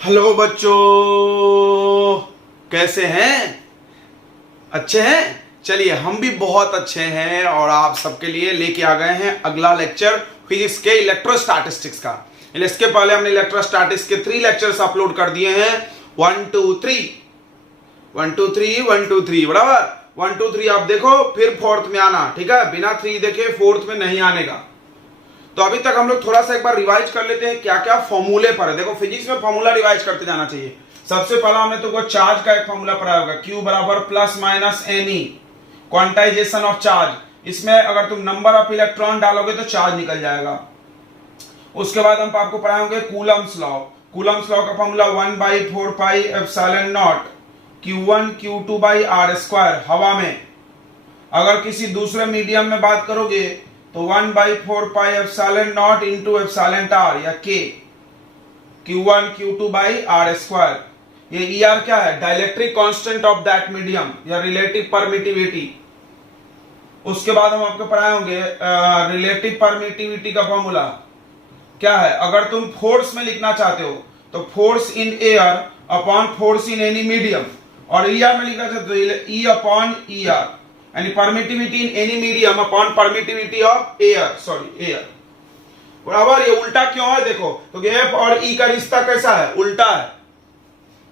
Hello बच्चों, कैसे हैं? अच्छे हैं। चलिए, हम भी बहुत अच्छे हैं और आप सबके लिए लेके आ गए हैं अगला लेक्चर फिजिक्स के इलेक्ट्रोस्टैटिस्टिक्स का। इसके पहले हमने इलेक्ट्रोस्टैटिक्स के 3 लेक्चर्स अपलोड कर दिए हैं। 1 2 3 1 2 3 1 2 3 बराबर। 1 2 3 आप देखो, फिर फोर्थ में आना, ठीक है? बिना 3 देखे फोर्थ में नहीं आने का। तो अभी तक हम लोग थोड़ा सा एक बार रिवाइज कर लेते हैं क्या क्या फॉर्मूले पर है। देखो, फिजिक्स में फॉर्मूला रिवाइज करते जाना चाहिए। सबसे पहला हमने तुमको चार्ज का एक फॉर्मूला पढ़ाया होगा, Q बराबर plus minus any, quantization of charge. इसमें अगर तुम नंबर ऑफ इलेक्ट्रॉन डालोगे तो चार्ज निकल जाएगा। उसके बाद हम आपको पढ़ाएंगे कूलम्स लॉ। कूलम्स लॉ का formula 1/4 pi epsilon naught Q1 Q2 by are square. हवा में अगर किसी दूसरे मीडियम में बात करोगे तो 1/4 pi epsilon naught into epsilon r या k, Q1 Q2 by are square. ये ई आर क्या है? Dielectric constant of that medium या रिलेटिव परमिटिविटी। उसके बाद हम आपको पढ़ाए होंगे रिलेटिव परमिटिविटी का फॉर्मूला क्या है। अगर तुम फोर्स में लिखना चाहते हो तो force in air upon force in any medium, और ई आर में लिखना चाहते हो ई अपॉन ई आर, यानी permittivity in any medium upon permittivity of air. बराबर। ये उल्टा क्यों है देखो, तो एफ और ई का रिश्ता कैसा है? उल्टा है।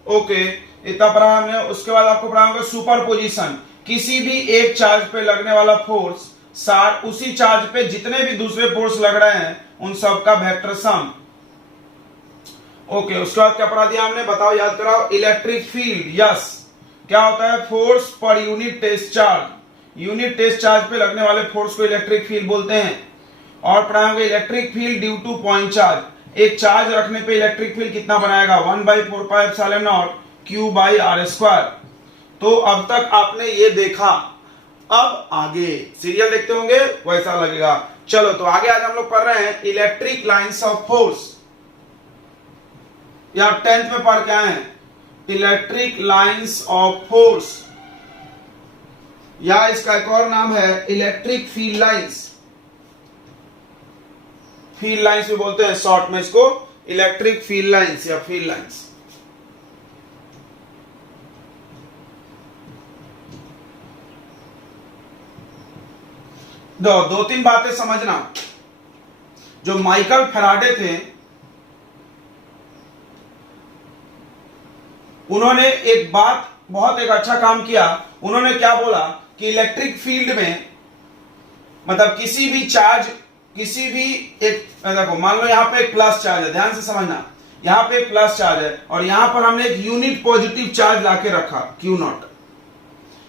ओके, इतना पढ़ा हमने। उसके बाद आपको पढ़ाऊंगा सुपरपोजिशन। किसी भी एक चार्ज पे लगने वाला फोर्स उसी चार्ज पे जितने भी दूसरे फोर्स लग रहे हैं उन सब का वेक्टर सम। ओके, उसके बाद क्या पढ़ा दिया हमने, बताओ, याद कराओ। इलेक्ट्रिक फील्ड, यस, क्या होता है? Force per unit test charge. Unit test charge पे लगने वाले फोर्स को इलेक्ट्रिक फील्ड बोलते हैं। और पढ़ाएंगे electric field due to point charge. एक चार्ज रखने पे इलेक्ट्रिक फील्ड कितना बनाएगा? 1/4 pi epsilon naught Q by are square. तो अब तक आपने ये देखा, अब आगे सीरियल देखते होंगे वैसा लगेगा। चलो, तो आगे आज हम लोग पढ़ रहे हैं इलेक्ट्रिक लाइंस ऑफ फोर्स, या 10th में पढ़ के आए हैं इलेक्ट्रिक लाइंस ऑफ फोर्स, या इसका एक और नाम है electric field lines. Field lines भी बोलते हैं शॉर्ट में इसको, इलेक्ट्रिक फील्ड लाइंस या फील्ड लाइंस। दो तीन बातें समझना। जो माइकल फैराडे थे, उन्होंने एक बात, बहुत एक अच्छा काम किया। उन्होंने क्या बोला कि इलेक्ट्रिक फील्ड में, मतलब किसी भी चार्ज, किसी भी एक, देखो मान लो यहां पे एक प्लस चार्ज है, ध्यान से समझना। यहां पे एक प्लस चार्ज है और यहां पर हमने एक यूनिट पॉजिटिव चार्ज लाके रखा Q0।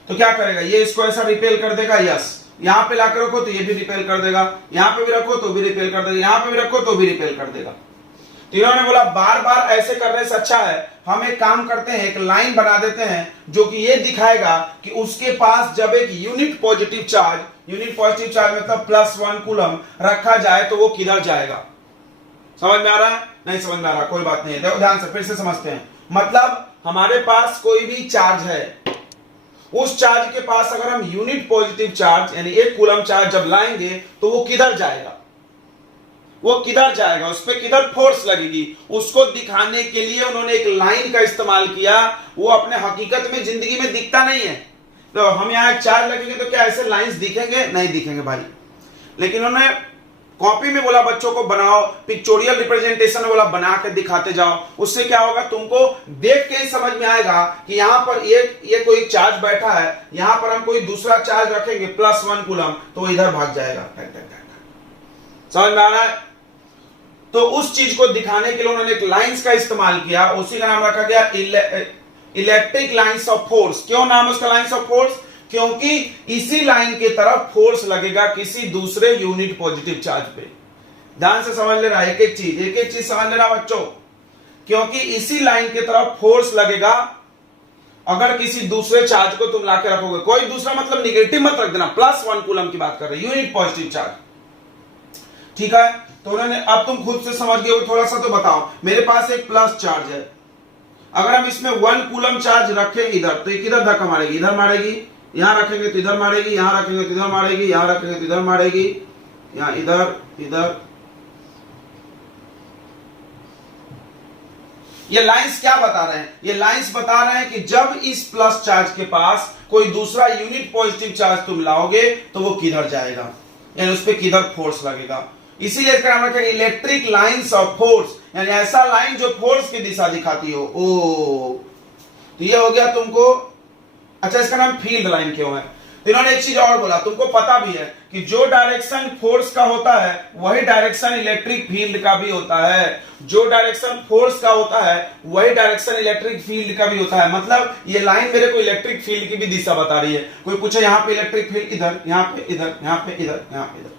तो क्या करेगा ये? इसको ऐसा रिपेल कर देगा, यस। यहां पे लाके रखो तो ये भी रिपेल कर देगा, यहां पे भी रखो तो भी रिपेल कर देगा, यहां पे भी रखो तो भी रिपेल कर देगा। तो इन्होंने बोला बार बार ऐसे करने से अच्छा है हम एक काम करते हैं, एक लाइन बना देते हैं जो कि ये दिखाएगा कि उसके पास जब एक यूनिट पॉजिटिव चार्ज मतलब +1 कूलम रखा जाए तो वो किधर जाएगा। समझ में आ रहा है? नहीं समझ में आ रहा, कोई बात नहीं है, देखो ध्यान से फिर से समझते हैं। मतलब हमारे पास कोई भी चार्ज है, उस चार्ज के पास अगर हम यूनिट पॉजिटिव चार्ज यानी 1 कूलम चार्ज जब लाएंगे तो वो किधर जाएगा? उस पर किधर फोर्स लगेगी, उसको दिखाने के लिए उन्होंने एक लाइन का इस्तेमाल किया। वो अपने हकीकत में जिंदगी में दिखता नहीं है। तो हम यहां एक चार्ज लगेंगे तो क्या ऐसे लाइंस दिखेंगे? नहीं दिखेंगे भाई। लेकिन उन्होंने कॉपी में बोला बच्चों को बनाओ, पिक्चोरियल रिप्रेजेंटेशन में बोला बना के दिखाते जाओ। उससे क्या होगा, तुमको देख के ही समझ में आएगा कि यहां पर ये कोई चार्ज बैठा है, यहां पर हम कोई दूसरा चार्ज रखेंगे +1 कूलम तो वो इधर भाग जाएगा। समझ में आ रहा है? तो उस चीज को दिखाने के लिए उन्होंने एक लाइंस का इस्तेमाल किया, उसी का नाम रखा गया इलेक्ट्रिक लाइंस ऑफ फोर्स। क्यों नाम उसका लाइंस ऑफ फोर्स? क्योंकि इसी लाइन की तरफ फोर्स लगेगा किसी दूसरे यूनिट पॉजिटिव चार्ज पे। ध्यान से समझ लेना, एक एक चीज समझ लेना बच्चों। क्योंकि इसी लाइन की तरफ फोर्स लगेगा अगर किसी दूसरे चार्ज को तुम लाके रखोगे। कोई दूसरा मतलब निगेटिव मत रख देना, +1 कूलम की बात कर रहे हैं, यूनिट पॉजिटिव चार्ज। ठीक है, तो उन्होंने, अब तुम खुद से समझ गए हो थोड़ा सा, तो बताओ मेरे पास एक प्लस चार्ज है, अगर हम इसमें 1 कूलम चार्ज रखें इधर तो ये किधर धक्का मारेगी? इधर मारेगी। यहां रखेंगे तो इधर मारेगी, यहां रखेंगे तो इधर मारेगी, यहां रखेंगे तो इधर मारेगी, यहां इधर इधर। ये लाइंस क्या बता रहे हैं? ये लाइंस बता रहे हैं कि जब इस प्लस चार्ज के पास कोई दूसरा यूनिट पॉजिटिव चार्ज तुम लाओगे तो वो किधर जाएगा, यानी उस पर किधर फोर्स लगेगा। इसीलिए इसका नाम रखा इलेक्ट्रिक लाइंस ऑफ फोर्स, यानी ऐसा लाइन जो फोर्स की दिशा दिखाती हो। ओ तो ये हो गया तुमको। अच्छा, इसका नाम फील्ड लाइन क्यों है? तो इन्होंने एक चीज और बोला, तुमको पता भी है कि जो डायरेक्शन फोर्स का होता है वही डायरेक्शन इलेक्ट्रिक फील्ड का भी होता है। जो डायरेक्शन फोर्स का होता है वही डायरेक्शन इलेक्ट्रिक फील्ड का भी होता है। मतलब ये लाइन मेरे को इलेक्ट्रिक फील्ड की भी दिशा बता रही है। कोई पूछे यहाँ पे इलेक्ट्रिक फील्ड इधर, यहाँ पे इधर, यहाँ पे इधर, यहाँ पे इधर।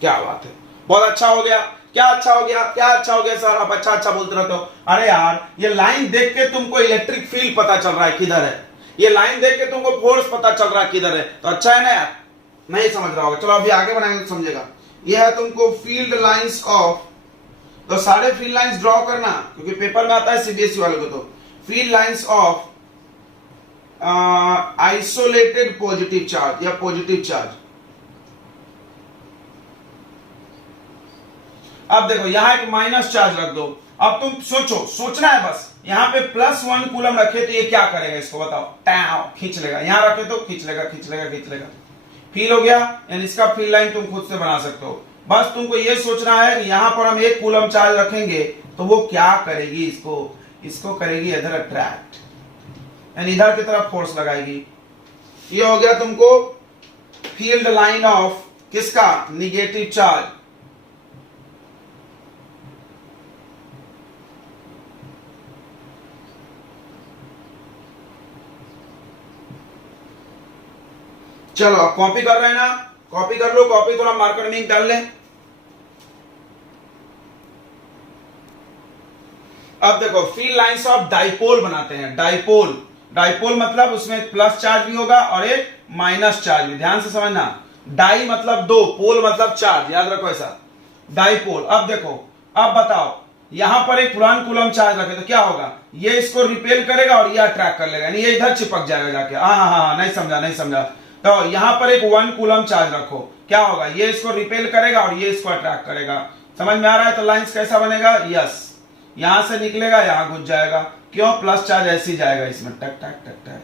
क्या बात है, बहुत अच्छा हो गया। क्या अच्छा हो गया, क्या अच्छा हो गया सर, आप अच्छा अच्छा बोलते रहते हो। अरे यार, ये लाइन देख के तुमको इलेक्ट्रिक फील्ड पता चल रहा है किधर है, ये लाइन देख के तुमको फोर्स पता चल रहा है किधर है, तो अच्छा है ना यार। नहीं समझ रहा होगा, चलो अभी आगे बढ़ाएंगे तो समझेगा। ये है तुमको फील्ड लाइंस ऑफ, तो सारे फील्ड लाइंस ड्रॉ करना क्योंकि पेपर में आता है सीबीएसई वाले को। तो field lines of isolated positive charge या पॉजिटिव चार्ज। अब देखो यहां एक माइनस चार्ज रख दो। अब तुम सोचो, सोचना है बस। यहां पे +1 कूलम रखे तो ये क्या करेगा, इसको बताओ। टाउ खींच लेगा, यहां रखे तो खींच लेगा, खींच लेगा, खींच लेगा। फील हो गया, यानी इसका फील्ड लाइन तुम खुद से बना सकते हो। बस तुमको ये सोचना है कि यहां पर हम 1 कूलम चार्ज रखेंगे तो वो क्या करेगी, इसको करेगी इधर अट्रैक्ट, यानी इधर की तरफ फोर्स लगाएगी। ये हो गया तुमको फील्ड लाइन ऑफ किसका, निगेटिव चार्ज। चलो अब कॉपी कर रहे हैं ना, कॉपी कर लो, कॉपी थोड़ा मार्कर में डाल लें। अब देखो फील्ड लाइंस ऑफ डाइपोल बनाते हैं। डाइपोल, डाइपोल मतलब उसमें प्लस चार्ज भी होगा और एक माइनस चार्ज भी, ध्यान से समझना। डाई मतलब 2, पोल मतलब चार्ज, याद रखो ऐसा। डाइपोल। अब देखो, अब बताओ, यहां पर एक पुरान कूलम चार्ज रखे तो क्या होगा, ये इसको रिपेल करेगा और ये अट्रैक्ट कर लेगा, यानी ये इधर चिपक जाएगा जाके। हाँ, नहीं समझा, नहीं समझा। तो यहां पर एक 1 कूलम चार्ज रखो, क्या होगा, ये इसको रिपेल करेगा और ये इसको अट्रैक्ट करेगा। समझ में आ रहा है? तो लाइंस कैसा बनेगा, यस, यहां से निकलेगा, यहां घुस जाएगा। क्यों, प्लस चार्ज ऐसे ही जाएगा इसमें, टक टक टक टक।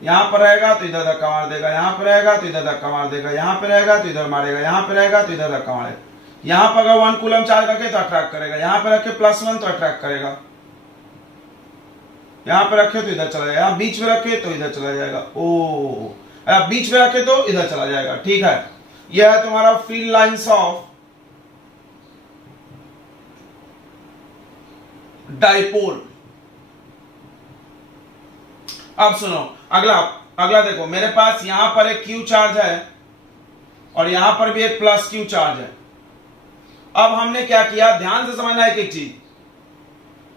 यहां पर रहेगा तो इधर धक्का मार देगा, यहां पर रहेगा तो इधर धक्का मार देगा, यहां पर रहेगा तो इधर मारेगा, यहां पर रहेगा तो इधर धक्का मारेगा। यहां पर अगर 1 कूलम चार्ज रखे तो अट्रैक्ट करेगा, यहां पर रखे +1 तो अट्रैक्ट करेगा, यहां पे रखे तो इधर चला जाएगा, यहां बीच में रखे तो इधर चला जाएगा। ओ, बीच में रखे तो इधर चला जाएगा। ठीक है, यह है तुम्हारा फील्ड लाइंस ऑफ डाइपोल। अब सुनो, अगला देखो, मेरे पास यहां पर एक Q चार्ज है और यहां पर भी एक +Q चार्ज है। अब हमने क्या किया, ध्यान से समझना है एक चीज।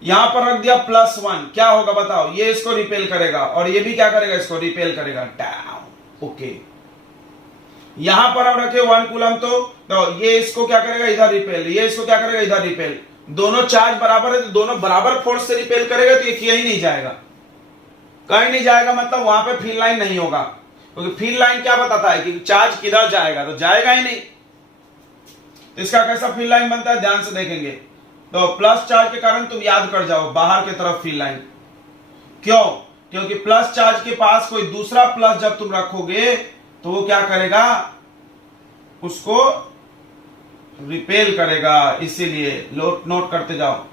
यहां पर रख दिया +1, क्या होगा बताओ, ये इसको रिपेल करेगा और ये भी क्या करेगा, इसको रिपेल करेगा। Down, okay. यहां पर हम रखे 1 कूलम तो ये इसको क्या करेगा, इधर रिपेल, ये इसको क्या करेगा, इधर रिपेल। दोनों चार्ज बराबर है तो दोनों बराबर फोर्स से रिपेल करेगा तो ये किया ही नहीं जाएगा, कहीं नहीं जाएगा। मतलब वहां पे फील्ड लाइन नहीं होगा, क्योंकि फील्ड लाइन क्या बताता है कि चार्ज किधर जाएगा, तो जाएगा ही नहीं। तो इसका कैसा फील्ड लाइन बनता है, ध्यान से देखेंगे। तो प्लस चार्ज के कारण तुम याद कर जाओ, बाहर की तरफ फील्ड लाइन। क्यों, क्योंकि प्लस चार्ज के पास कोई दूसरा प्लस जब तुम रखोगे तो वो क्या करेगा, उसको रिपेल करेगा, इसीलिए नोट करते जाओ।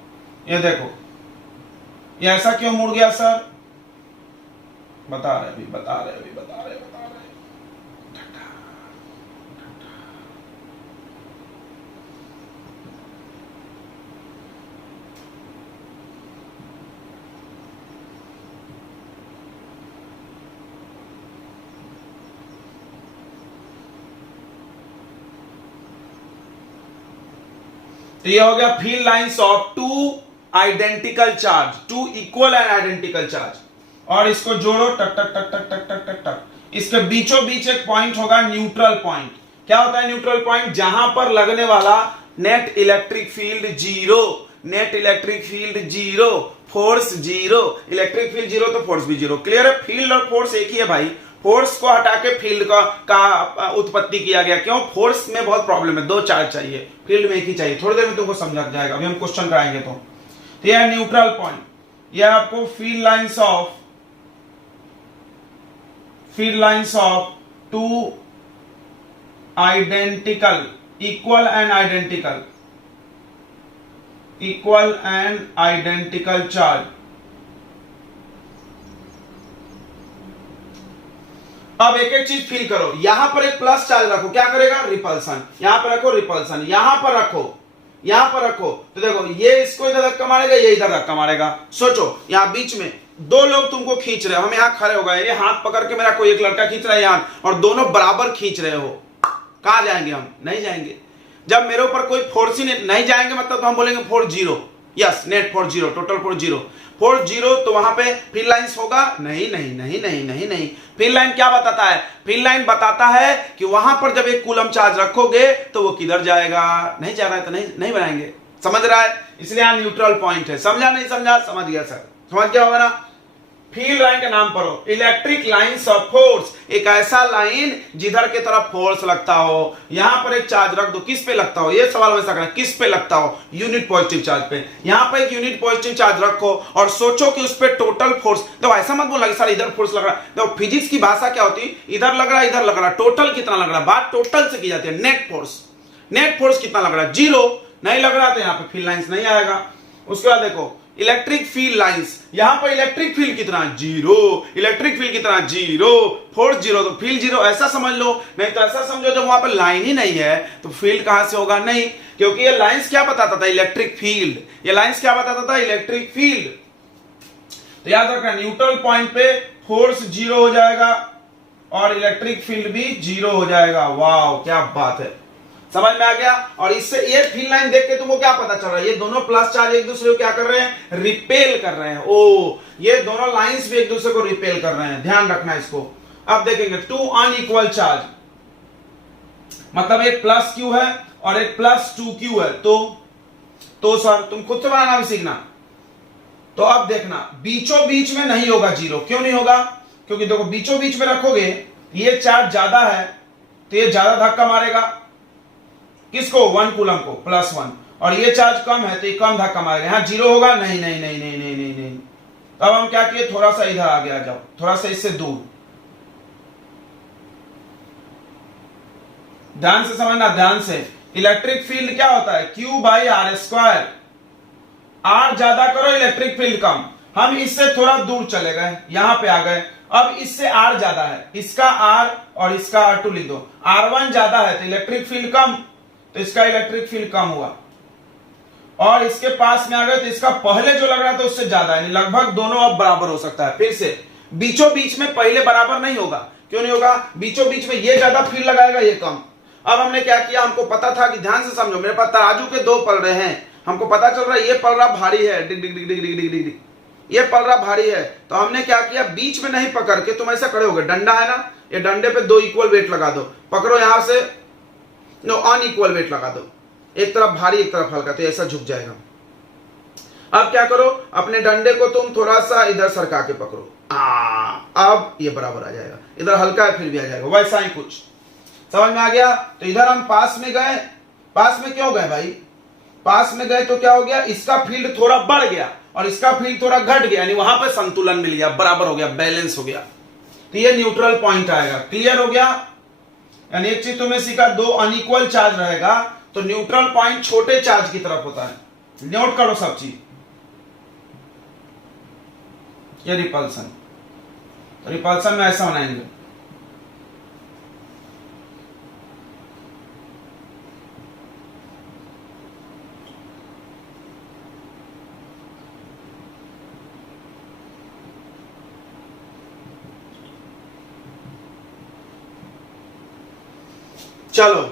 ये देखो, ये ऐसा क्यों मुड़ गया सर, बता रहे अभी, बता रहे। तो ये हो गया field lines of 2 identical charge, 2 equal and identical charge. और इसको जोड़ो, टक टक टक टक टक टक टक टक। इसके बीचों बीच एक पॉइंट होगा, न्यूट्रल पॉइंट। क्या होता है न्यूट्रल पॉइंट, जहां पर लगने वाला net electric field 0, net electric field 0, force 0, electric field 0 तो फोर्स भी 0। क्लियर है, फील्ड और फोर्स एक ही है भाई, फोर्स को हटा के फील्ड का उत्पत्ति किया गया। क्यों? फोर्स में बहुत प्रॉब्लम है, दो चार्ज चाहिए, फील्ड में एक ही चाहिए। थोड़ी देर में तुमको समझ जाएगा, अभी हम क्वेश्चन कराएंगे। तो यह है न्यूट्रल पॉइंट, यह आपको field lines of two identical equal and identical charge. अब एक एक चीज फील करो। यहां पर एक प्लस चार्ज रखो, क्या करेगा? रिपल्सन। यहां पर रखो रिपल्सन, यहां पर रखो, तो देखो ये इसको इधर धक्का मारेगा, ये इधर धक्का मारेगा। सोचो यहां बीच में दो लोग तुमको खींच रहे हो, हम यहां खड़े हो गए, ये हाथ पकड़ के मेरा कोई एक लड़का खींच रहा है यहां, और दोनों बराबर खींच रहे हो, कहां जाएंगे हम? नहीं जाएंगे। जब मेरे ऊपर कोई फोर्स ही नहीं जाएंगे, मतलब तो हम बोलेंगे force zero. Yes, net force zero, total force zero. Force zero, तो वहां पे फील्ड लाइंस होगा? नहीं। फील्ड लाइन क्या बताता है? फील्ड लाइन बताता है कि वहां पर जब एक कूलम चार्ज रखोगे तो वो किधर जाएगा? नहीं जा रहा है तो नहीं बनाएंगे। समझ रहा है? इसलिए यहां न्यूट्रल पॉइंट है। समझा नहीं समझा? समझ गया सर, समझ गया होगा ना। फील्ड लाइन का नाम पढ़ो, इलेक्ट्रिक लाइंस ऑफ फोर्स, एक ऐसा लाइन जिधर के तरफ फोर्स लगता हो। यहां पर एक चार्ज रख दो, किस पे लगता हो? ये सवाल वैसा करना, किस पे लगता हो? यूनिट पॉजिटिव चार्ज पे। यहां पर एक यूनिट पॉजिटिव चार्ज रखो और सोचो कि उस पे टोटल फोर्स। तो ऐसा मत बोलना कि सर इधर फोर्स लग रहा है। तो फिजिक्स की भाषा क्या होती है? इधर लग रहा है, इधर लग रहा है, टोटल कितना लग रहा है? बात टोटल से की जाती है। नेट फोर्स कितना लग रहा है? जीरो। नहीं लग रहा तो यहाँ पे फील्ड लाइंस नहीं आएगा। उसके बाद देखो इलेक्ट्रिक फील्ड लाइंस, यहां पर इलेक्ट्रिक फील्ड कितना? जीरो। इलेक्ट्रिक फील्ड कितना? जीरो। फोर्स जीरो, तो फील्ड जीरो, ऐसा समझ लो। नहीं तो ऐसा समझो जब वहां पर लाइन ही नहीं है तो फील्ड कहां से होगा? नहीं, क्योंकि ये लाइंस क्या बताता था? Electric field. ये लाइंस क्या बताता था? Electric field. तो याद रखना, न्यूट्रल पॉइंट पे फोर्स जीरो हो जाएगा और इलेक्ट्रिक फील्ड भी जीरो हो जाएगा। वाह क्या बात है, समझ में आ गया। और इससे ये फील्ड लाइन देख के तुमको क्या पता चल रहा है? ये दोनों प्लस चार्ज एक दूसरे को क्या कर रहे हैं? रिपेल कर रहे हैं। ओ, ये दोनों लाइंस भी एक दूसरे को रिपेल कर रहे हैं, ध्यान रखना इसको। अब देखेंगे टू अनइक्वल चार्ज, मतलब एक प्लस क्यू है और एक प्लस 2q है। तो सर तुम खुद से बनाना भी सीखना। तो अब देखना, बीचों बीच में नहीं होगा जीरो। क्यों नहीं होगा? क्योंकि देखो बीचों बीच में रखोगे, ये चार्ज ज्यादा है तो ये ज्यादा धक्का मारेगा। किसको? 1 कूलम को, +1। और ये चार्ज कम है तो ये कम धक्का मारेगा। यहां जीरो होगा? नहीं। अब हम क्या किए? थोड़ा सा इधर आगे आ जाओ, थोड़ा सा इससे दूर। ध्यान से समझना, ध्यान से। इलेक्ट्रिक फील्ड क्या होता है? Q/r²। R ज्यादा करो, इलेक्ट्रिक फील्ड कम। हम इससे थोड़ा दूर चले गए, यहां पे आ गए। अब इससे R ज्यादा है, इसका R और इसका R2 लिख दो। R1 ज्यादा है तो इलेक्ट्रिक फील्ड कम, तो इसका इलेक्ट्रिक फील्ड कम हुआ। और इसके पास में आ गए तो इसका पहले जो लग रहा था उससे ज्यादा है, लगभग दोनों अब बराबर हो सकता है। फिर से बीचों बीच में पहले बराबर नहीं होगा। क्यों नहीं होगा? बीचों बीच में ये ज्यादा फील्ड लगाएगा, ये कम। अब हमने क्या किया? हमको पता था कि, ध्यान से समझो, मेरे पास तराजू के दो पलड़े हैं। हमको पता चल रहा है ये पलड़ा भारी है, डिग डिग डिग डिग डिग डिग डिग, ये पलड़ा भारी है। तो हमने क्या किया? बीच में नहीं पकड़ के, तुम ऐसा खड़े हो गए, डंडा है ना, ये डंडे पे 2 इक्वल वेट लगा दो। पकड़ो यहां से, अनइक्वल वेट लगा दो, एक तरफ भारी एक तरफ हल्का, तो ऐसा झुक जाएगा। अब क्या करो? अपने डंडे को तुम थोड़ा सा इधर सरका के पकड़ो, अब ये बराबर आ जाएगा। इधर हल्का है फिर भी आ जाएगा, वैसा ही कुछ। समझ में आ गया? तो इधर हम पास में गए। पास में क्यों गए भाई? पास में गए तो क्या हो गया? इसका फील्ड थोड़ा बढ़ गया और इसका फील्ड थोड़ा घट गया, यानी वहां पर संतुलन मिल गया, बराबर हो गया, बैलेंस हो गया। तो ये न्यूट्रल पॉइंट आएगा। क्लियर हो गया? यानी एक चीज तुमने सीखा, दो अनइक्वल चार्ज रहेगा तो न्यूट्रल पॉइंट छोटे चार्ज की तरफ होता है। नोट करो सब चीज। ये रिपल्सन, तो रिपल्सन में ऐसा बनाएंगे। चलो,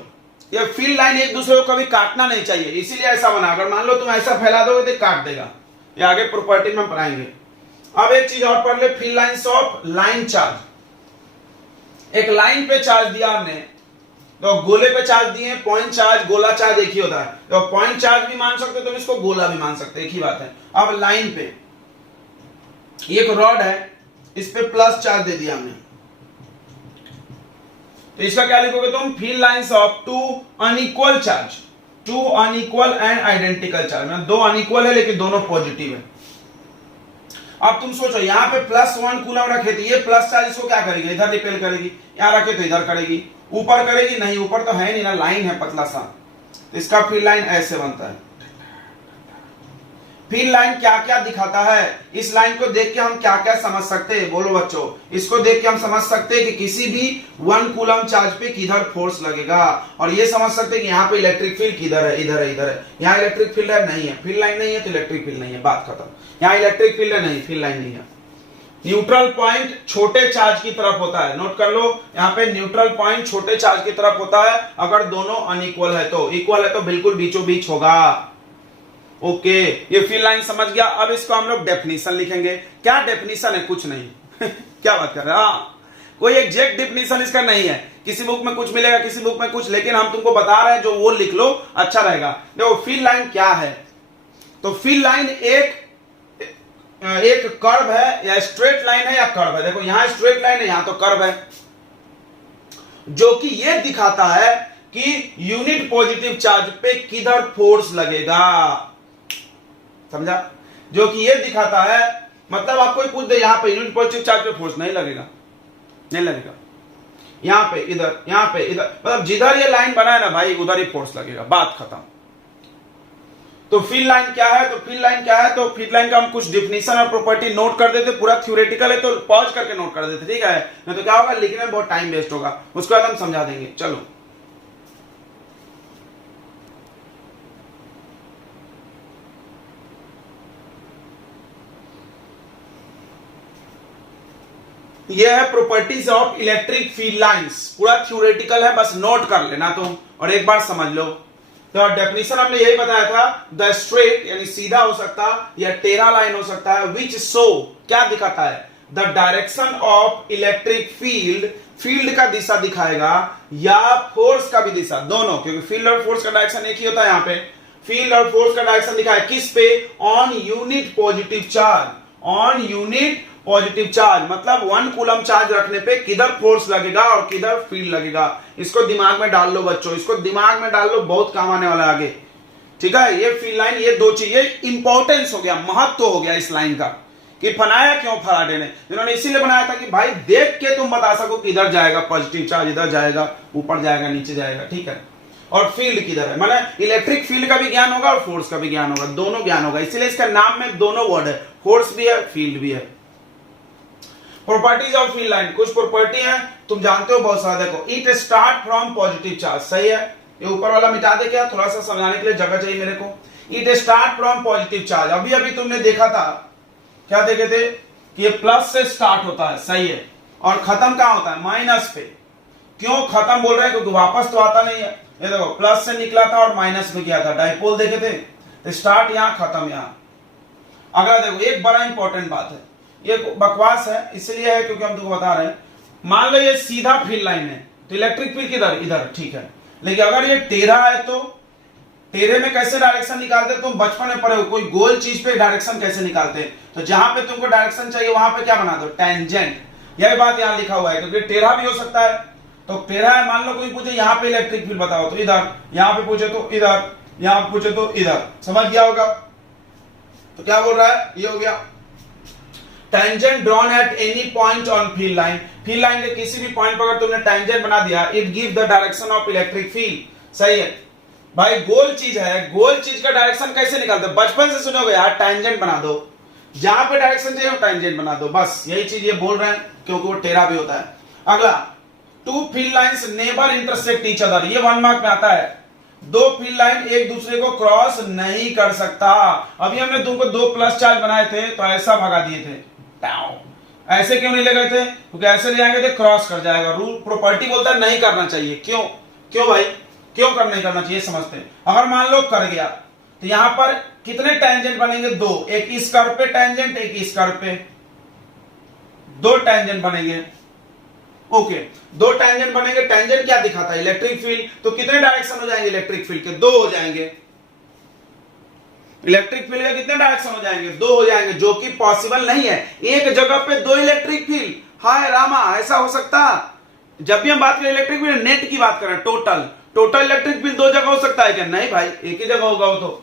ये फील्ड लाइन एक दूसरे को कभी काटना नहीं चाहिए, इसीलिए ऐसा बना। अगर मान लो तुम ऐसा फैला दोगे तो काट देगा। ये आगे प्रॉपर्टी में पढ़ाएंगे। अब एक चीज और पढ़ ले, field lines of line charge. एक लाइन पे चार्ज दिया हमने, तो गोले पे चार्ज दिए, पॉइंट चार्ज, गोला चार्ज एक ही होता है। तो पॉइंट चार्ज भी मान सकते हो तुम इसको, गोला भी मान सकते हो, एक ही बात है। अब लाइन पे एक रॉड है, इस पे प्लस चार्ज दे दिया हमने, तो इसका क्या लिखोगे तुम? Field lines of two unequal charge, two unequal and identical charge, मतलब दो अनइक्वल है लेकिन दोनों पॉजिटिव है। अब तुम सोचो यहां पे +1 कूलम रखे थे, ये प्लस चार्ज इसको क्या करेगी? इधर रिपेल करेगी, यहां रखे तो इधर करेगी, ऊपर करेगी नहीं, ऊपर तो है नहीं ना, लाइन है पतला सा, तो इसका फील्ड लाइन ऐसे बनता है। फील्ड लाइन क्या क्या दिखाता है? इस लाइन को देख के हम क्या क्या समझ सकते हैं? बोलो बच्चों। इसको देख के हम समझ सकते हैं कि किसी भी 1 कूलम चार्ज पे किधर फोर्स लगेगा, और ये समझ सकते हैं कि यहाँ पे इलेक्ट्रिक फील्ड किधर है, इधर है, इधर है। यहाँ इलेक्ट्रिक फील्ड है, नहीं है, फील्ड लाइन नहीं है तो इलेक्ट्रिक फील्ड नहीं है, बात खत्म। यहाँ इलेक्ट्रिक फील्ड है, नहीं, फील्ड लाइन नहीं है। न्यूट्रल पॉइंट छोटे चार्ज की तरफ होता है, नोट कर लो, यहाँ पे न्यूट्रल पॉइंट छोटे चार्ज की तरफ होता है अगर दोनों अनइक्वल है तो। इक्वल है तो बिल्कुल बीचों बीच होगा। ओके, ये फील्ड लाइन समझ गया। अब इसको हम लोग डेफिनेशन लिखेंगे। क्या डेफिनेशन है? कुछ नहीं क्या बात कर रहे हैं? कोई एग्जैक्ट डेफिनेशन इसका नहीं है, किसी बुक में कुछ मिलेगा, किसी बुक में कुछ, लेकिन हम तुमको बता रहे हैं जो वो लिख लो, अच्छा रहेगा। देखो फील्ड लाइन क्या है, तो फील्ड लाइन एक कर्व है, या स्ट्रेट लाइन है या कर्व है। देखो यहां स्ट्रेट लाइन है, यहां तो कर्व है, जो कि ये दिखाता है कि यूनिट पॉजिटिव चार्ज पे किधर फोर्स लगेगा, समझा? जो कि ये दिखाता है, मतलब आपको पूछ दे यहां पे यूनिट पॉजिटिव चार्ज पे फोर्स नहीं लगेगा, नहीं लगेगा, यहां पे, इधर, यहां पे, इधर, मतलब जिधर ये लाइन बना है ना भाई, उधर ही फोर्स लगेगा, बात खत्म। तो फील्ड लाइन क्या है? तो फील्ड लाइन क्या है? तो फील्ड लाइन का हम कुछ डिफिनेशन और प्रॉपर्टी नोट कर देते, पूरा थ्योरेटिकल है तो पॉज करके नोट कर देते, ठीक है? नहीं तो क्या होगा, लिखने में बहुत टाइम वेस्ट होगा, उसके बाद हम समझा देंगे। चलो ये है properties of electric field lines, पूरा थ्योरेटिकल है, बस नोट कर लेना तुम और एक बार समझ लो। तो डेफिनेशन हमने यही बताया था, द स्ट्रेट यानी सीधा हो सकता या टेढ़ा लाइन हो सकता है, विच शो क्या दिखाता है, the direction of electric field, field का दिशा दिखाएगा या फोर्स का भी दिशा, दोनों, क्योंकि फील्ड और फोर्स का डायरेक्शन एक ही होता है। यहाँ पे फील्ड और फोर्स का डायरेक्शन दिखाएगा किस पे? On unit positive charge, on unit positive charge, मतलब 1 कूलम चार्ज रखने पे किधर फोर्स लगेगा और किधर फील्ड लगेगा। इसको दिमाग में डाल लो बच्चों, इसको दिमाग में डाल लो, बहुत काम आने वाला है आगे, ठीक है? ये फील्ड लाइन, ये दो चीजें इंपॉर्टेंस हो गया, महत्व हो गया इस लाइन का, कि बनाया क्यों फैराडे ने, इन्होंने इसीलिए बनाया था कि भाई देख के तुम बता सको कि इधर जाएगा पॉजिटिव चार्ज, इधर जाएगा, ऊपर जाएगा, नीचे जाएगा, ठीक है? और फील्ड किधर है, माने इलेक्ट्रिक फील्ड का भी ज्ञान होगा और फोर्स का भी ज्ञान होगा, दोनों ज्ञान होगा, इसीलिए इसका नाम में दोनों वर्ड है, फोर्स भी है, फील्ड भी है। प्रॉपर्टीज ऑफ फील्ड लाइन, कुछ प्रॉपर्टी है तुम जानते हो बहुत सारा। देखो, it start from positive charge, सही है? ये ऊपर वाला मिटा दे, क्या थोड़ा सा समझाने के लिए जगह चाहिए मेरे को। It start from positive charge, अभी अभी तुमने देखा था, क्या देखे थे कि ये प्लस से स्टार्ट होता है, सही है, और खत्म कहां होता है? माइनस पे। क्यों खत्म बोल रहे हैं? क्योंकि वापस तो आता नहीं है। ये देखो, प्लस से निकला था और माइनस में गया था, डाइपोल देखे थे, तो स्टार्ट यहां, खत्म यहां। अगर देखो, एक बड़ा इंपॉर्टेंट बात है, ये बकवास है इसलिए है क्योंकि हम तुमको बता रहे हैं, मान लो ये सीधा फील्ड लाइन है तो इलेक्ट्रिक फील्ड किधर? इधर, ठीक है। लेकिन अगर ये टेढ़ा है तो टेढ़े में कैसे डायरेक्शन निकालते? तुम बचपन में पढ़े हो, कोई गोल चीज पे डायरेक्शन कैसे निकालते हैं? तो जहां पे तुमको डायरेक्शन चाहिए वहां पे क्या बना दो? टेंजेंट। यही बात यहां लिखा हुआ है, क्योंकि टेढ़ा भी हो सकता है। तो टेढ़ा है, मान लो कोई पूछे यहाँ पे इलेक्ट्रिक फील्ड बताओ तो इधर, यहाँ पे पूछे तो इधर, यहाँ पे पूछे तो इधर, समझ गया होगा? तो क्या बोल रहा है? ये हो गया tangent drawn at any point on field line, field line के किसी भी पॉइंट पर अगर तुमने टेंजेंट बना दिया, it give the direction of electric field, सही है भाई? गोल चीज है, गोल चीज का डायरेक्शन कैसे निकालते? बचपन से सुनोगे यार, टेंजेंट बना दो, जहां पे डायरेक्शन चाहिए टेंजेंट बना दो, बस यही चीज ये बोल रहे हैं, क्योंकि वो टेढ़ा भी होता है। अगला, two field lines never intersect each other, ये 1 मार्क में आता है। दो फील्ड लाइन एक दूसरे को क्रॉस नहीं कर सकता। अभी हमने तुमको 2 प्लस चार्ज बनाए थे तो ऐसा भगा दिए थे, ऐसे क्यों नहीं ले गए थे? क्योंकि ऐसे ले जाएंगे तो क्रॉस कर जाएगा। रूल प्रॉपर्टी बोलता है नहीं करना चाहिए। क्यों? क्यों भाई, क्यों नहीं करना चाहिए समझते हैं। अगर मान लो कर गया तो यहां पर कितने टेंजेंट बनेंगे? 2, एक इस कर्व पे टेंजेंट, एक इस कर्व पे, 2 टेंजेंट बनेंगे। ओके, 2 टेंजेंट बनेंगे। टेंजेंट क्या दिखाता है? Electric field. तो कितने डायरेक्शन हो जाएंगे इलेक्ट्रिक फील्ड के? 2 हो जाएंगे। इलेक्ट्रिक फील्ड के कितने डायरेक्शन हो जाएंगे? 2 हो जाएंगे, जो कि पॉसिबल नहीं है। एक जगह पे 2 इलेक्ट्रिक फील्ड, हाय रामा, ऐसा हो सकता? जब भी हम बात करें इलेक्ट्रिक फील्ड, नेट की बात करें, टोटल टोटल इलेक्ट्रिक फील्ड दो जगह हो सकता है क्या? नहीं भाई, एक ही जगह होगा वो तो।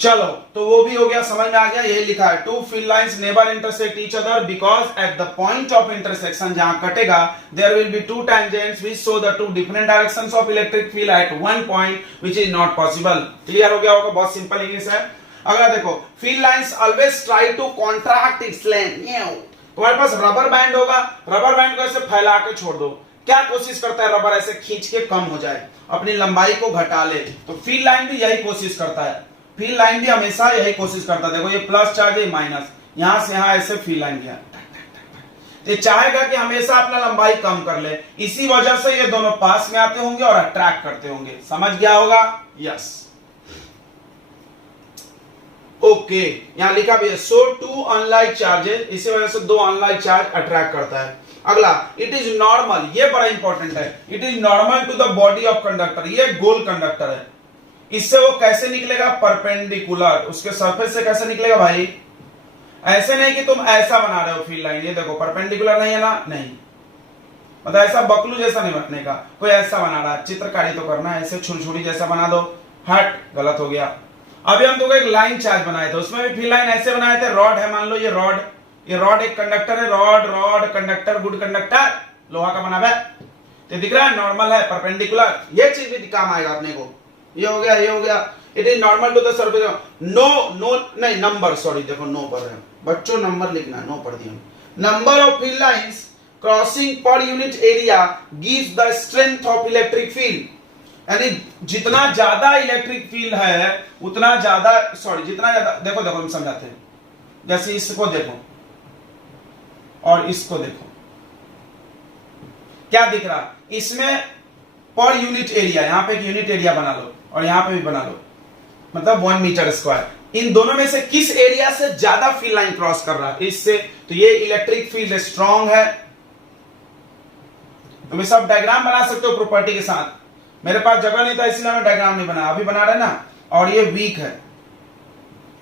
चलो, तो वो भी हो गया, समझ में आ गया। यही लिखा है, two field lines never intersect each other because at the point of intersection, जहां कटेगा, there will be two tangents which show the two different directions of electric field at one point which is not possible. Clear हो गया होगा, बहुत simple English है। अगला देखो, field lines always try to contract its length. तुम्हारे पास rubber band होगा, रबर बैंड को ऐसे फैला के छोड़ दो, क्या कोशिश करता है रबर? ऐसे खींच के कम हो जाए, अपनी लंबाई को घटा ले। तो फील्ड लाइन भी यही कोशिश करता है, फील्ड लाइन भी हमेशा यही कोशिश करता है। देखो ये प्लस चार्ज है, माइनस, यहां से यहां ऐसे फील्ड लाइन गया, ये चाहेगा कि हमेशा अपना लंबाई कम कर ले, इसी वजह से ये दोनों पास में आते होंगे और अट्रैक्ट करते होंगे। समझ गया होगा? Yes, okay. यहां लिखा भी है, सो टू अनलाइक चार्जेस, इसी वजह से दो अनलाइक चार्ज अट्रैक्ट करता है। अगला, इट इज नॉर्मल, ये बड़ा इंपॉर्टेंट है, it is normal to the body of conductor. ये गोल कंडक्टर है, इससे वो कैसे निकलेगा? परपेंडिकुलर, उसके सरफेस से कैसे निकलेगा भाई? ऐसे नहीं कि तुम ऐसा बना रहे हो फील्ड लाइन, ये देखो परपेंडिकुलर नहीं है ना, नहीं, मतलब ऐसा बकलू जैसा नहीं बनने का, कोई ऐसा बना रहा है, चित्रकारी तो करना है, ऐसे छुरछुरी जैसा बना दो, हट, गलत हो गया। अभी हम तो एक लाइन चार्ज बनाए थे, उसमें भी फील्ड लाइन ऐसे बनाए थे, रॉड है, मान लो ये रॉड एक कंडक्टर है, रॉड कंडक्टर, गुड कंडक्टर, लोहा का बना हुआ है, तो दिख रहा है नॉर्मल है, परपेंडिकुलर, ये चीज भी काम आएगा अपने को। ये हो गया, ये हो गया, it is normal to the surface. No नहीं, नंबर, सॉरी, देखो नो पढ़ रहे हैं बच्चों, नंबर लिखना, नो पढ़ दिया। Number of field lines crossing पर unit area gives the strength of electric field. यानी जितना ज्यादा इलेक्ट्रिक फील्ड है उतना ज्यादा, सॉरी, जितना ज्यादा, देखो हम समझाते हैं, जैसे इसको देखो और इसको देखो, क्या दिख रहा? इसमें पर यूनिट एरिया, यहां पे एक यूनिट एरिया बना लो और यहां पे भी बना लो, मतलब 1 मीटर स्क्वायर। इन दोनों में से किस एरिया से ज्यादा फील्ड लाइन क्रॉस कर रहा है? इससे। तो ये इलेक्ट्रिक फील्ड स्ट्रांग है। तुम सब डायग्राम बना सकते हो प्रॉपर्टी के साथ, मेरे पास जगह नहीं था इसलिए मैं डायग्राम नहीं बना, अभी बना रहे ना। और ये वीक है,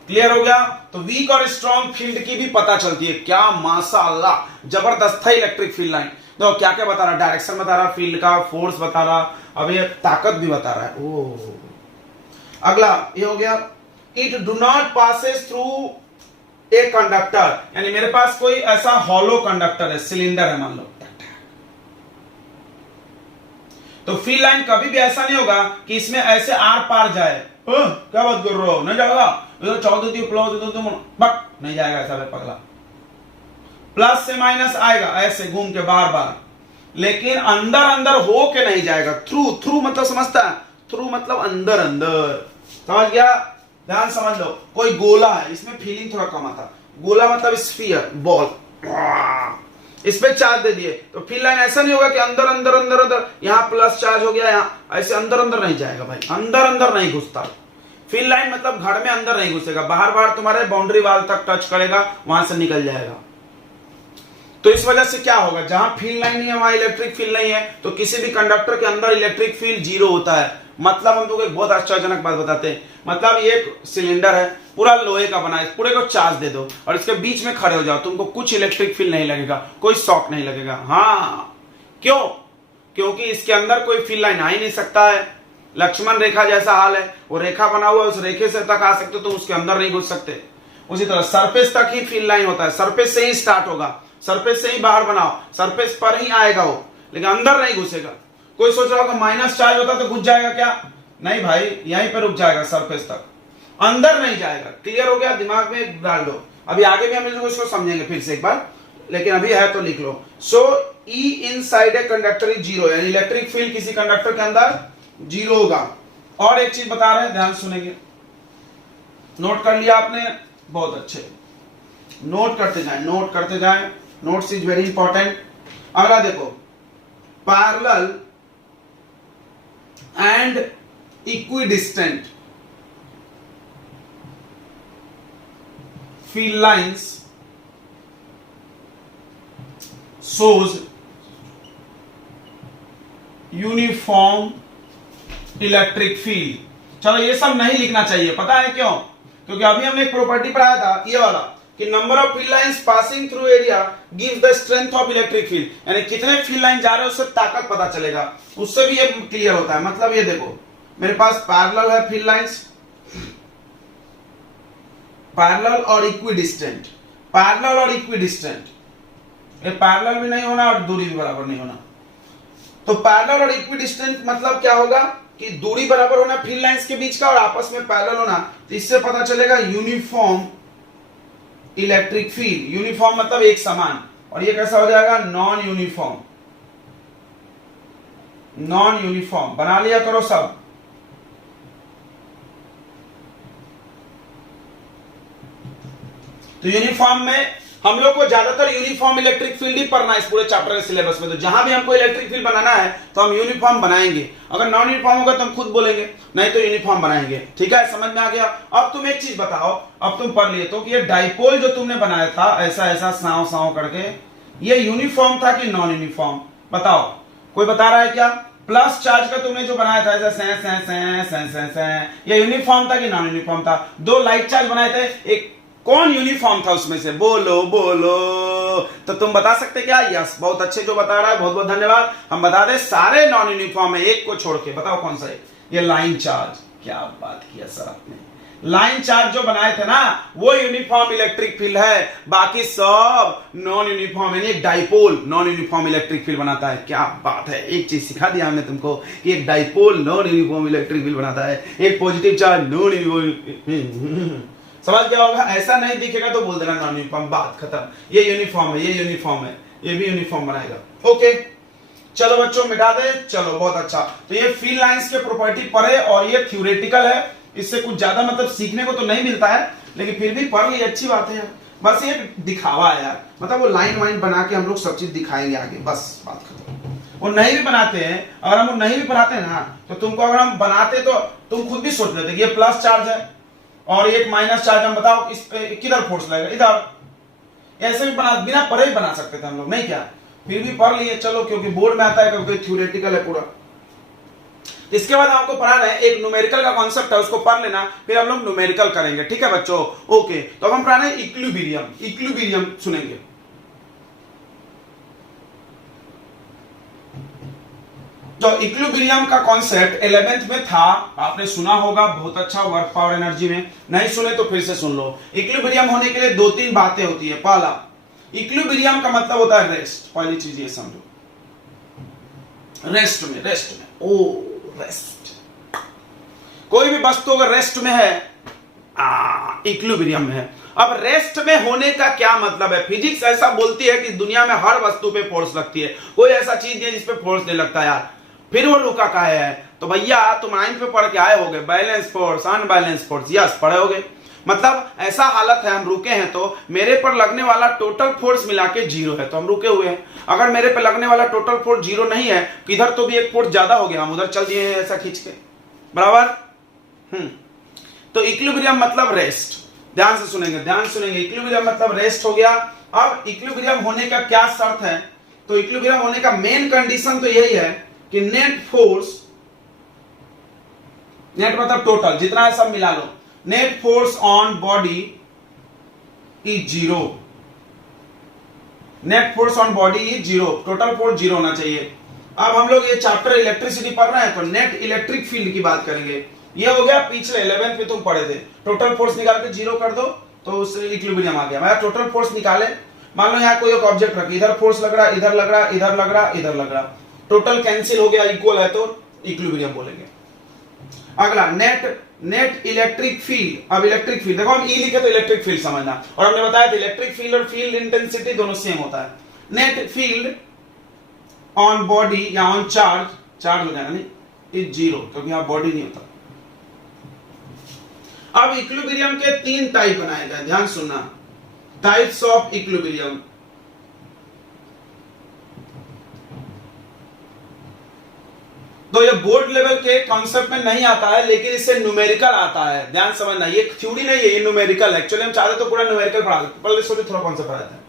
क्लियर हो गया? तो वीक और स्ट्रांग फील्ड की भी पता चलती है। क्या माशाअल्लाह, जबरदस्त है इलेक्ट्रिक फील्ड लाइन। तो क्या क्या बता रहा? डायरेक्शन बता रहा, फील्ड का फोर्स बता रहा, अब ये ताकत भी बता रहा है। ओह, अगला ये हो गया, it do not passes through a conductor. यानी मेरे पास कोई ऐसा हॉलो कंडक्टर है, सिलेंडर है मान लो, तो फील्ड लाइन कभी भी ऐसा नहीं होगा कि इसमें ऐसे आर पार जाए। क्या बात कर रहे हो? नहीं जाएगा, नहीं जाएगा ऐसा पगला। प्लस से माइनस आएगा ऐसे घूम के बार बार, लेकिन अंदर अंदर हो के नहीं जाएगा। थ्रू मतलब समझता है, थ्रू मतलब अंदर अंदर, समझ गया? ध्यान समझ लो, कोई गोला है, इसमें फीलिंग थोड़ा कम आता, गोला मतलब स्फीयर, बॉल, इस पे चार्ज दे दिए तो फील्ड लाइन ऐसा नहीं होगा कि अंदर अंदर अंदर अंदर, यहां प्लस चार्ज हो गया, यहां ऐसे अंदर अंदर नहीं जाएगा भाई, अंदर अंदर नहीं घुसता। फील्ड लाइन मतलब घर में अंदर नहीं घुसेगा, बाहर बाहर तुम्हारे बाउंड्री वाल तक टच करेगा, वहां से निकल जाएगा। तो इस वजह से क्या होगा, जहां फील्ड लाइन नहीं है वहां इलेक्ट्रिक फील्ड नहीं है, तो किसी भी कंडक्टर के अंदर इलेक्ट्रिक फील्ड 0 होता है। मतलब हम लोग एक बहुत आश्चर्यजनक बात बताते हैं, मतलब ये एक सिलेंडर है, पूरा लोहे का बना है, पूरे को चार्ज दे दो और इसके बीच में खड़े हो जाओ, तुमको कुछ इलेक्ट्रिक फील्ड नहीं लगेगा, कोई शॉक नहीं लगेगा। हाँ, क्यों? क्योंकि इसके अंदर कोई फील्ड लाइन आ ही नहीं सकता है। लक्ष्मण रेखा जैसा हाल है, वो रेखा बना हुआ है, उस रेखे से तक आ सकते तो उसके अंदर नहीं घुस सकते। उसी तरह सरफेस तक ही फील्ड लाइन होता है, सरफेस से ही स्टार्ट होगा, सरफेस से ही बाहर बनाओ, सरफेस पर ही आएगा वो, लेकिन अंदर नहीं घुसेगा। कोई सोच रहा होगा माइनस चार्ज होता तो घुस जाएगा क्या? नहीं भाई, यहीं पर रुक जाएगा, सरफेस तक, अंदर नहीं जाएगा। क्लियर हो गया? दिमाग में डाल दो। अभी आगे भी हम इसको समझेंगे फिर से एक बार, लेकिन अभी है तो लिख लो। सो ई इनसाइड ए कंडक्टर इज 0, यानी इलेक्ट्रिक फील्ड किसी कंडक्टर के अंदर 0 होगा। और एक चीज बता रहे हैं, ध्यान सुनेंगे, नोट कर लिया आपने? बहुत अच्छे, नोट करते जाएं, नोट करते जाएं, नोट्स इज वेरी इंपॉर्टेंट। अगला देखो, parallel and equidistant field lines shows uniform electric field। चलो ये सब नहीं लिखना चाहिए, पता है क्यों? क्योंकि अभी हमने एक प्रॉपर्टी पढ़ाया था, ये वाला, कि number of field lines passing through area gives the strength of electric field, यानी कितने फील्ड लाइन जा रहे हैं उससे ताकत पता चलेगा, उससे भी ये क्लियर होता है। मतलब ये देखो मेरे पास पैरेलल है फील्ड लाइंस, पैरेलल और इक्विडिस्टेंट, पैरेलल और इक्विडिस्टेंट, ये पैरेलल भी नहीं होना और दूरी भी बराबर नहीं होना। तो पैरेलल और इक्विडिस्टेंट मतलब क्या होगा कि दूरी बराबर होना फील्ड लाइंस के बीच का और आपस में पैरेलल होना, तो इससे पता चलेगा यूनिफॉर्म इलेक्ट्रिक फील्ड। यूनिफॉर्म मतलब एक समान, और ये कैसा हो जाएगा नॉन यूनिफॉर्म, नॉन यूनिफॉर्म बना लिया करो सब। तो यूनिफॉर्म में हम लोग को ज्यादातर यूनिफॉर्म इलेक्ट्रिक फील्ड ही पढ़ना है इस पूरे चैप्टर के सिलेबस में। तो जहां भी हमको इलेक्ट्रिक फील्ड बनाना है तो हम यूनिफॉर्म बनाएंगे, अगर नॉन यूनिफॉर्म होगा तो हम खुद बोलेंगे, नहीं तो यूनिफॉर्म बनाएंगे। ठीक है, समझ में आ गया। अब तुम एक चीज बताओ, अब तुम पढ़ लिए तो कि ये डाइपोल जो तुमने बनाया था ऐसा ऐसा साव साव करके, ये यूनिफॉर्म था कि नॉन यूनिफॉर्म? बताओ, कोई बता रहा है क्या? प्लस चार्ज का तुमने जो बनाया था ऐसा ये यूनिफॉर्म था कि नॉन यूनिफॉर्म था? दो लाइट चार्ज बनाए थे, एक कौन यूनिफॉर्म था उसमें से? बोलो बोलो। तो तुम बता सकते क्या? यस, बहुत अच्छे जो बता रहा है, बहुत बहुत धन्यवाद। हम बता दें सारे नॉन यूनिफॉर्म है, एक को छोड़ के। बताओ कौन सा है? ये लाइन चार्ज। क्या बात किया सर आपने, लाइन चार्ज जो बनाए थे ना वो यूनिफॉर्म इलेक्ट्रिक फील्ड है, बाकी सब नॉन यूनिफॉर्म, यानी dipole non uniform electric field बनाता है। क्या बात है, एक चीज सिखा दिया हमने तुमको कि एक dipole non uniform electric field बनाता है, एक पॉजिटिव चार्ज नॉन यूनिफॉर्म। समझ गया होगा? ऐसा नहीं दिखेगा तो बोल देना नॉन यूनिफॉर्म, बात खत्म। ये यूनिफॉर्म है, ये यूनिफॉर्म है, ये भी यूनिफॉर्म बनाएगा। ओके चलो बच्चों मिटा दे। चलो बहुत अच्छा। तो ये फील्ड लाइंस के प्रॉपर्टी पढ़े और ये थ्योरेटिकल है, इससे कुछ ज्यादा मतलब सीखने को तो नहीं मिलता है, लेकिन फिर भी पढ़ ली, अच्छी बात है यार। बस ये दिखावा है यार, मतलब वो लाइन वाइन बना के हम लोग सब चीज दिखाएंगे आगे, बस बात खत्म। वो नहीं भी बनाते हैं, अगर हम नहीं भी बनाते हैं ना तो तुमको अगर हम बनाते तो तुम खुद भी सोच लेते कि ये प्लस चार्ज है और एक माइनस चार्ज, हम बताओ इस पे किधर फोर्स लगेगा, इधर। ऐसे भी बना, बिना पढ़े ही बना सकते थे हम लोग, नहीं क्या? फिर भी पढ़ लिए चलो, क्योंकि बोर्ड में आता है, क्योंकि थ्योरेटिकल है पूरा। इसके बाद आपको पढ़ाना है एक न्यूमेरिकल का कॉन्सेप्ट है, उसको पढ़ लेना, फिर हम लोग न्यूमेरिकल करेंगे। ठीक है बच्चों? ओके, तो अब हम पढ़ाना है इक्विलिब्रियम। इक्विलिब्रियम सुनेंगे। तो इक्विलिब्रियम का कॉन्सेप्ट 11th में था, आपने सुना होगा, बहुत अच्छा, वर्क पावर एनर्जी में। नहीं सुने तो फिर से सुन लो। इक्विलिब्रियम होने के लिए दो तीन बातें होती है। पहला, इक्विलिब्रियम का मतलब होता है रेस्ट। पहली चीज ये समझो, रेस्ट में, रेस्ट में, ओ रेस्ट। कोई भी वस्तु अगर रेस्ट में है, इक्विलिब्रियम में है। अब रेस्ट में होने का क्या मतलब है? फिजिक्स ऐसा बोलती है कि दुनिया में हर वस्तु पे फोर्स लगती है, कोई ऐसा चीज नहीं है जिसपे फोर्स नहीं लगता यार। फिर वो रुका काहे है? तो भैया तुम 9 पे पढ़ के आए होगे, balance force, unbalance force, yes पढ़े होगे। मतलब ऐसा हालत है, हम रुके हैं तो मेरे पर लगने वाला टोटल फोर्स मिला के 0 है, तो हम रुके हुए हैं। अगर मेरे पर लगने वाला टोटल फोर्स 0 नहीं है, किधर तो भी एक फोर्स ज्यादा हो गया, हम उधर चल दिए हैं ऐसा खींच के, बराबर। तो इक्विलिब्रियम मतलब रेस्ट। ध्यान से सुनेंगे, ध्यान सुनेंगे। इक्विलिब्रियम मतलब रेस्ट हो गया। अब इक्विलिब्रियम होने का क्या शर्त है? तो इक्विलिब्रियम होने का मेन कंडीशन तो यही है कि नेट फोर्स, नेट मतलब टोटल, जितना है सब मिला लो, net force on body is 0। Net force on body is 0, total force 0 होना चाहिए। अब हम लोग ये चैप्टर इलेक्ट्रिसिटी पढ़ रहे हैं तो नेट इलेक्ट्रिक फील्ड की बात करेंगे। ये हो गया पिछले 11th में तुम पढ़े थे, टोटल फोर्स निकाल के 0 कर दो तो उससे इक्विलिब्रियम आ गया। मैं टोटल फोर्स निकाले, मान लो यहाँ कोई एक ऑब्जेक्ट रखे, इधर फोर्स लग रहा, इधर लग रहा, इधर लग रहा, इधर लग रहा, टोटल कैंसिल हो गया, इक्वल है तो इक्विलिब्रियम बोलेंगे। अगला नेट इलेक्ट्रिक फील्ड। अब इलेक्ट्रिक फील्ड देखो, हम ई लिखे तो इलेक्ट्रिक फील्ड समझना, और हमने बताया था इलेक्ट्रिक फील्ड और फील्ड इंटेंसिटी दोनों सेम होता है। नेट फील्ड ऑन बॉडी या ऑन चार्ज, चार्ज हो जाएगा नहीं, इज 0, क्योंकि यहां बॉडी नहीं होता। अब इक्विलिब्रियम के 3 टाइप बनाए गए, ध्यान सुनना, टाइप्स ऑफ इक्विलिब्रियम। तो ये बोर्ड लेवल के कॉन्सेप्ट में नहीं आता है, लेकिन इससे न्यूमेरिकल आता है, ध्यान समझना। ये थ्योरी नहीं है, ये न्यूमेरिकल है। एक्चुअली हम चाहते तो पूरा न्यूमेरिकल पढ़ा देते, पहले सोचे थोड़ा कॉन्सेप्ट पढ़ाते हैं।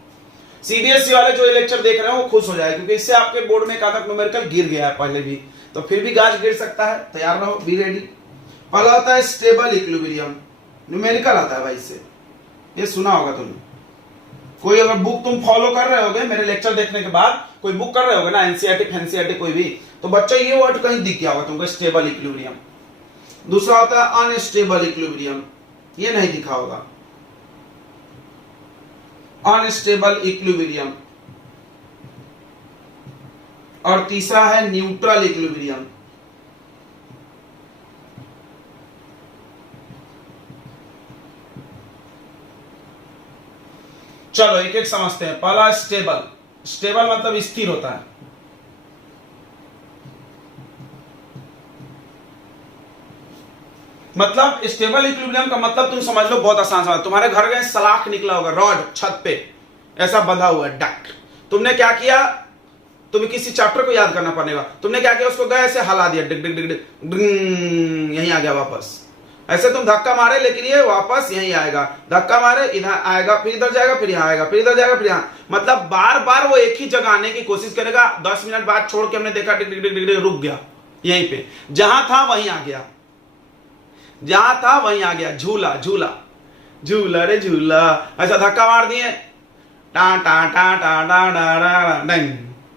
सीबीएसई वाले जो लेक्चर देख रहे हैं वो खुश हो जाए, क्योंकि इससे आपके बोर्ड में एक आधा न्यूमेरिकल गिर गया है पहले भी, तो फिर भी गाज गिर सकता है, तैयार रहो, बी रेडी। पहला होता है स्टेबल इक्विलिब्रियम, न्यूमेरिकल आता है भाई इससे, ये सुना होगा तुमने। कोई अगर बुक तुम फॉलो कर रहे होगे मेरे लेक्चर देखने के बाद, कोई बुक कर रहे होगे ना, एनसीईआरटी फैंसीईआरटी कोई भी, तो बच्चा ये वर्ड कहीं दिख गया होगा तुमको, स्टेबल इक्विलिब्रियम। दूसरा होता है अनस्टेबल इक्विलिब्रियम, ये नहीं दिखा होगा, अनस्टेबल इक्विलिब्रियम। और तीसरा है न्यूट्रल इक्विलिब्रियम। चलो एक एक समझते हैं। पहला स्टेबल, स्टेबल मतलब स्थिर होता है। मतलब स्टेबल इक्विलिब्रियम का मतलब तुम समझ लो, बहुत आसान समझ। तुम्हारे घर में सलाख निकला होगा, रॉड छत पे ऐसा बंधा हुआ है, डक। तुमने क्या किया, तुम्हें किसी चैप्टर को याद करना पड़ेगा, तुमने क्या किया, उसको गए ऐसे हिला दिया, डिग डिग डिग डिग, यहीं आ गया वापस। ऐसे तुम धक्का मारे लेकिन ये वापस यहीं आएगा, धक्का मारे इधर आएगा, फिर इधर जाएगा, फिर यहाँ आएगा, फिर इधर जाएगा, फिर यहाँ। मतलब बार बार वो एक ही जगह आने की कोशिश करेगा। 10 मिनट बाद छोड़ के हमने देखा, डिग डिग डिग डिग रुक गया यहीं पे, जहां था वहीं आ गया, जहां था वहीं आ गया। झूला झूला झूला रे झूला, ऐसा धक्का मार दिए, टा टा टा टा टा टा डंग,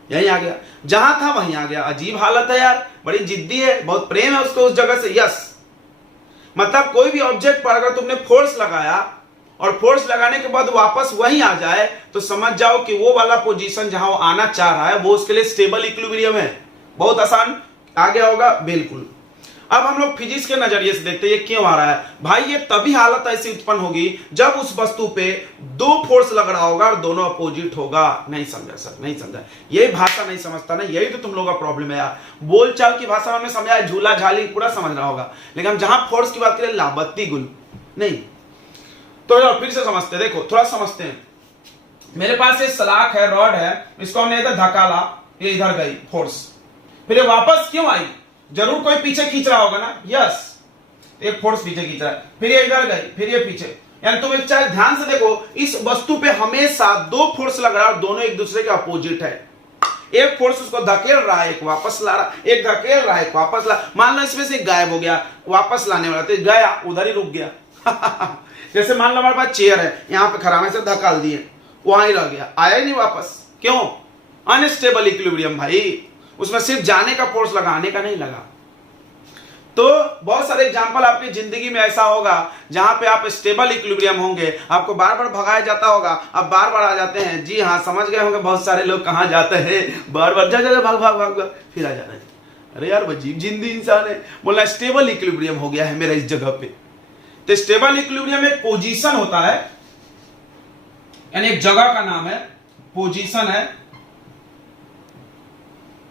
यहीं आ गया, जहां था वहीं आ गया। अजीब हालत है यार, बड़ी जिद्दी है, बहुत प्रेम है उसको उस जगह से। यस, मतलब कोई भी ऑब्जेक्ट पर अगर तुमने फोर्स लगाया और फोर्स लगाने के बाद वापस वहीं आ जाए, तो समझ जाओ कि वो वाला पोजीशन जहां वो आना चाह रहा है वो उसके लिए स्टेबल इक्विलिब्रियम है। बहुत आसान, आ गया होगा बिल्कुल। अब हम लोग फिजिक्स के नजरिए से देखते हैं ये क्यों आ रहा है। भाई ये तभी हालत ऐसी उत्पन्न होगी जब उस वस्तु पे दो फोर्स लग रहा होगा और दोनों अपोजिट होगा। नहीं समझा सर, नहीं समझा, यही भाषा नहीं समझता ना, यही तो तुम लोगों का प्रॉब्लम है यार। बोलचाल की भाषा में समझा, झूला झाली पूरा समझ रहा होगा, लेकिन जहां फोर्स की बात करें, लाबत्ती गुल नहीं। तो फिर से समझते, देखो थोड़ा समझते हैं। मेरे पास ये सलाख है, रॉड है, इसको हमने इधर धकाला, ये इधर गई फोर्स, फिर ये वापस क्यों आई, जरूर कोई पीछे खींच रहा होगा ना। यस, एक फोर्स पीछे खींच रहा है, फिर ये इधर गई, फिर ये पीछे। यानी तुम एक चाहे ध्यान से देखो, इस वस्तु पे हमेशा दो फोर्स लग रहा है और दोनों एक दूसरे के अपोजिट है। एक फोर्स उसको धकेल रहा है, एक वापस ला रहा, एक धकेल रहा है, एक वापस ला। मान लो इसमें से गायब हो गया, वापस लाने वाला तो गया, उधर ही रुक गया। जैसे मान लो हमारे पास चेयर है, यहां पे खड़ा, में से धकाल दिए, वहां ही रह गया, आया ही नहीं वापस। क्यों? अनस्टेबल इक्विलिब्रियम भाई, उसमें सिर्फ जाने का फोर्स लगा, आने का नहीं लगा। तो बहुत सारे एग्जांपल आपकी जिंदगी में ऐसा होगा जहां पे आप स्टेबल इक्विलिब्रियम होंगे, आपको बार बार भगाया जाता होगा, आप बार बार आ जाते हैं। जी हाँ, समझ गए होंगे बहुत सारे लोग कहां जाते हैं, बार बार जा जा भाग भाग भाग फिर आ जा रहे हैं। अरे यार अजीब जिंदगी इंसान है, बोला स्टेबल इक्विलिब्रियम हो गया है मेरा इस जगह पे। तो स्टेबल इक्विलिब्रियम एक पोजीशन होता है, यानी एक जगह का नाम है, पोजीशन है,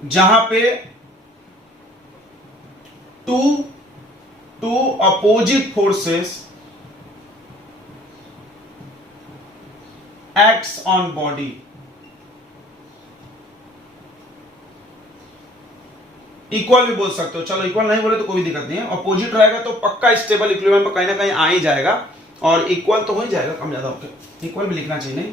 जहां पे two opposite forces acts on body. Equal भी बोल सकते हो, चलो इक्वल नहीं बोले तो कोई दिक्कत नहीं है। अपोजिट रहेगा तो पक्का स्टेबल इक्विलिब्रियम पर कहीं ना कहीं आ ही जाएगा, और इक्वल तो हो ही जाएगा कम ज्यादा होकर। इक्वल भी लिखना चाहिए, नहीं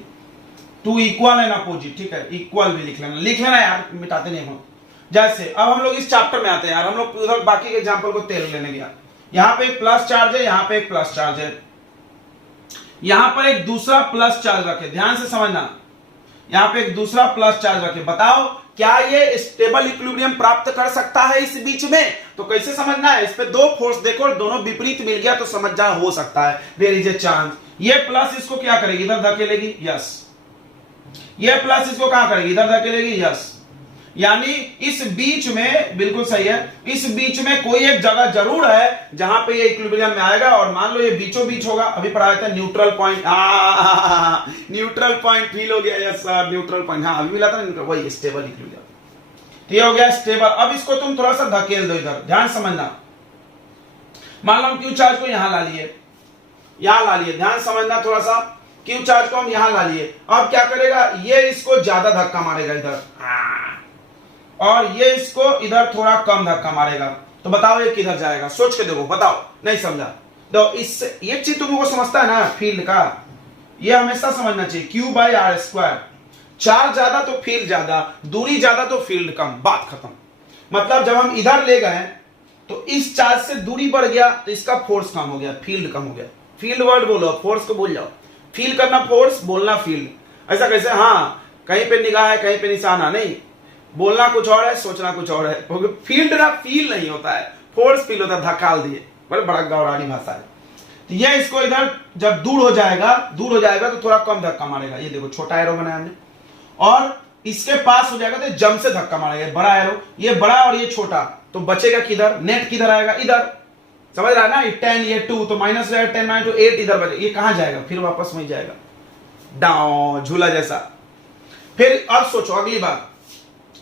टू इक्वल एंड अपोजिट, ठीक है, इक्वल भी लिख लेना यार, मिटाते नहीं हो। जैसे अब हम लोग इस चैप्टर में आते हैं यार, हम लोग उधर बाकी के एग्जांपल को तेल लेने गया। यहां पे एक प्लस चार्ज है, यहां पे एक प्लस चार्ज है, यहां पर एक दूसरा प्लस चार्ज रखे, ध्यान से समझना, यहां पे एक दूसरा प्लस चार्ज रखे। बताओ क्या ये स्टेबल इक्विलिब्रियम प्राप्त कर सकता है इस बीच में? तो कैसे समझना है, इस पे दो फोर्स देखो, दोनों विपरीत मिल गया तो समझ जा हो सकता है, देयर इज ए चांस। ये प्लस इसको क्या करेगी, इधर धकेलेगी, यस। ये प्लस इसको कहां करेगी, इधर धकेलेगी, यस। यानी इस बीच में, बिल्कुल सही है, इस बीच में कोई एक जगह जरूर है जहां पे ये इक्विलिब्रियम में आएगा, और मान लो ये बीचों बीच होगा। अभी पढ़ाया था neutral point, neutral point feel हो गया, यस सर, न्यूट्रल पॉइंट, हाँ अभी मिला था न्यूट्रल, वही स्टेबल इक्विलिब्रियम। ये हो गया स्टेबल। अब इसको तुम थोड़ा सा धकेल दो इधर, ध्यान समझना। मान लो हम क्यू चार्ज को यहां ला लिए, यहां ला लिए, ध्यान समझना थोड़ा सा, क्यू चार्ज को हम यहां ला लिए। अब क्या करेगा, ये इसको ज्यादा धक्का मारेगा इधर, और ये इसको इधर थोड़ा कम धक्का मारेगा। तो बताओ ये किधर जाएगा, सोच के देखो, बताओ, नहीं समझा तो इससे ये चीज तुमको समझता है ना फील्ड का, ये हमेशा समझना चाहिए, Q by are square. Charge ज्यादा तो फील्ड ज्यादा, दूरी ज्यादा तो फील्ड कम, बात खत्म। मतलब जब हम इधर ले गए तो इस चार्ज से दूरी बढ़ गया तो इसका फोर्स कम हो गया, फील्ड कम हो गया। फील्ड वर्ड बोलो, फोर्स को भूल जाओ, फील करना फोर्स, बोलना फील्ड। ऐसा कैसे? हाँ, कहीं पे निगाह है कहीं पे निशाना नहीं, बोलना कुछ और है सोचना कुछ और है। फील्ड ना फील नहीं होता है, फोर्स फील होता है, धकाल दिए, बड़े बड़ा गौरानी भाषा है। तो ये इसको इधर जब दूर हो जाएगा तो थोड़ा कम धक्का मारेगा। ये देखो छोटा एरो बनाया हमने, और इसके पास हो जाएगा तो जम से धक्का मारेगा। बड़ा एरो, ये बड़ा और ये छोटा, तो बचेगा किधर? नेट किधर आएगा? इधर। समझ रहा है ना? ये 10 ये 2 तो माइनस 10 माइनस 2 8 इधर बचे। ये कहां जाएगा? फिर वापस वहीं जाएगा, डाउन झूला जैसा। फिर अब सोचो अगली बार,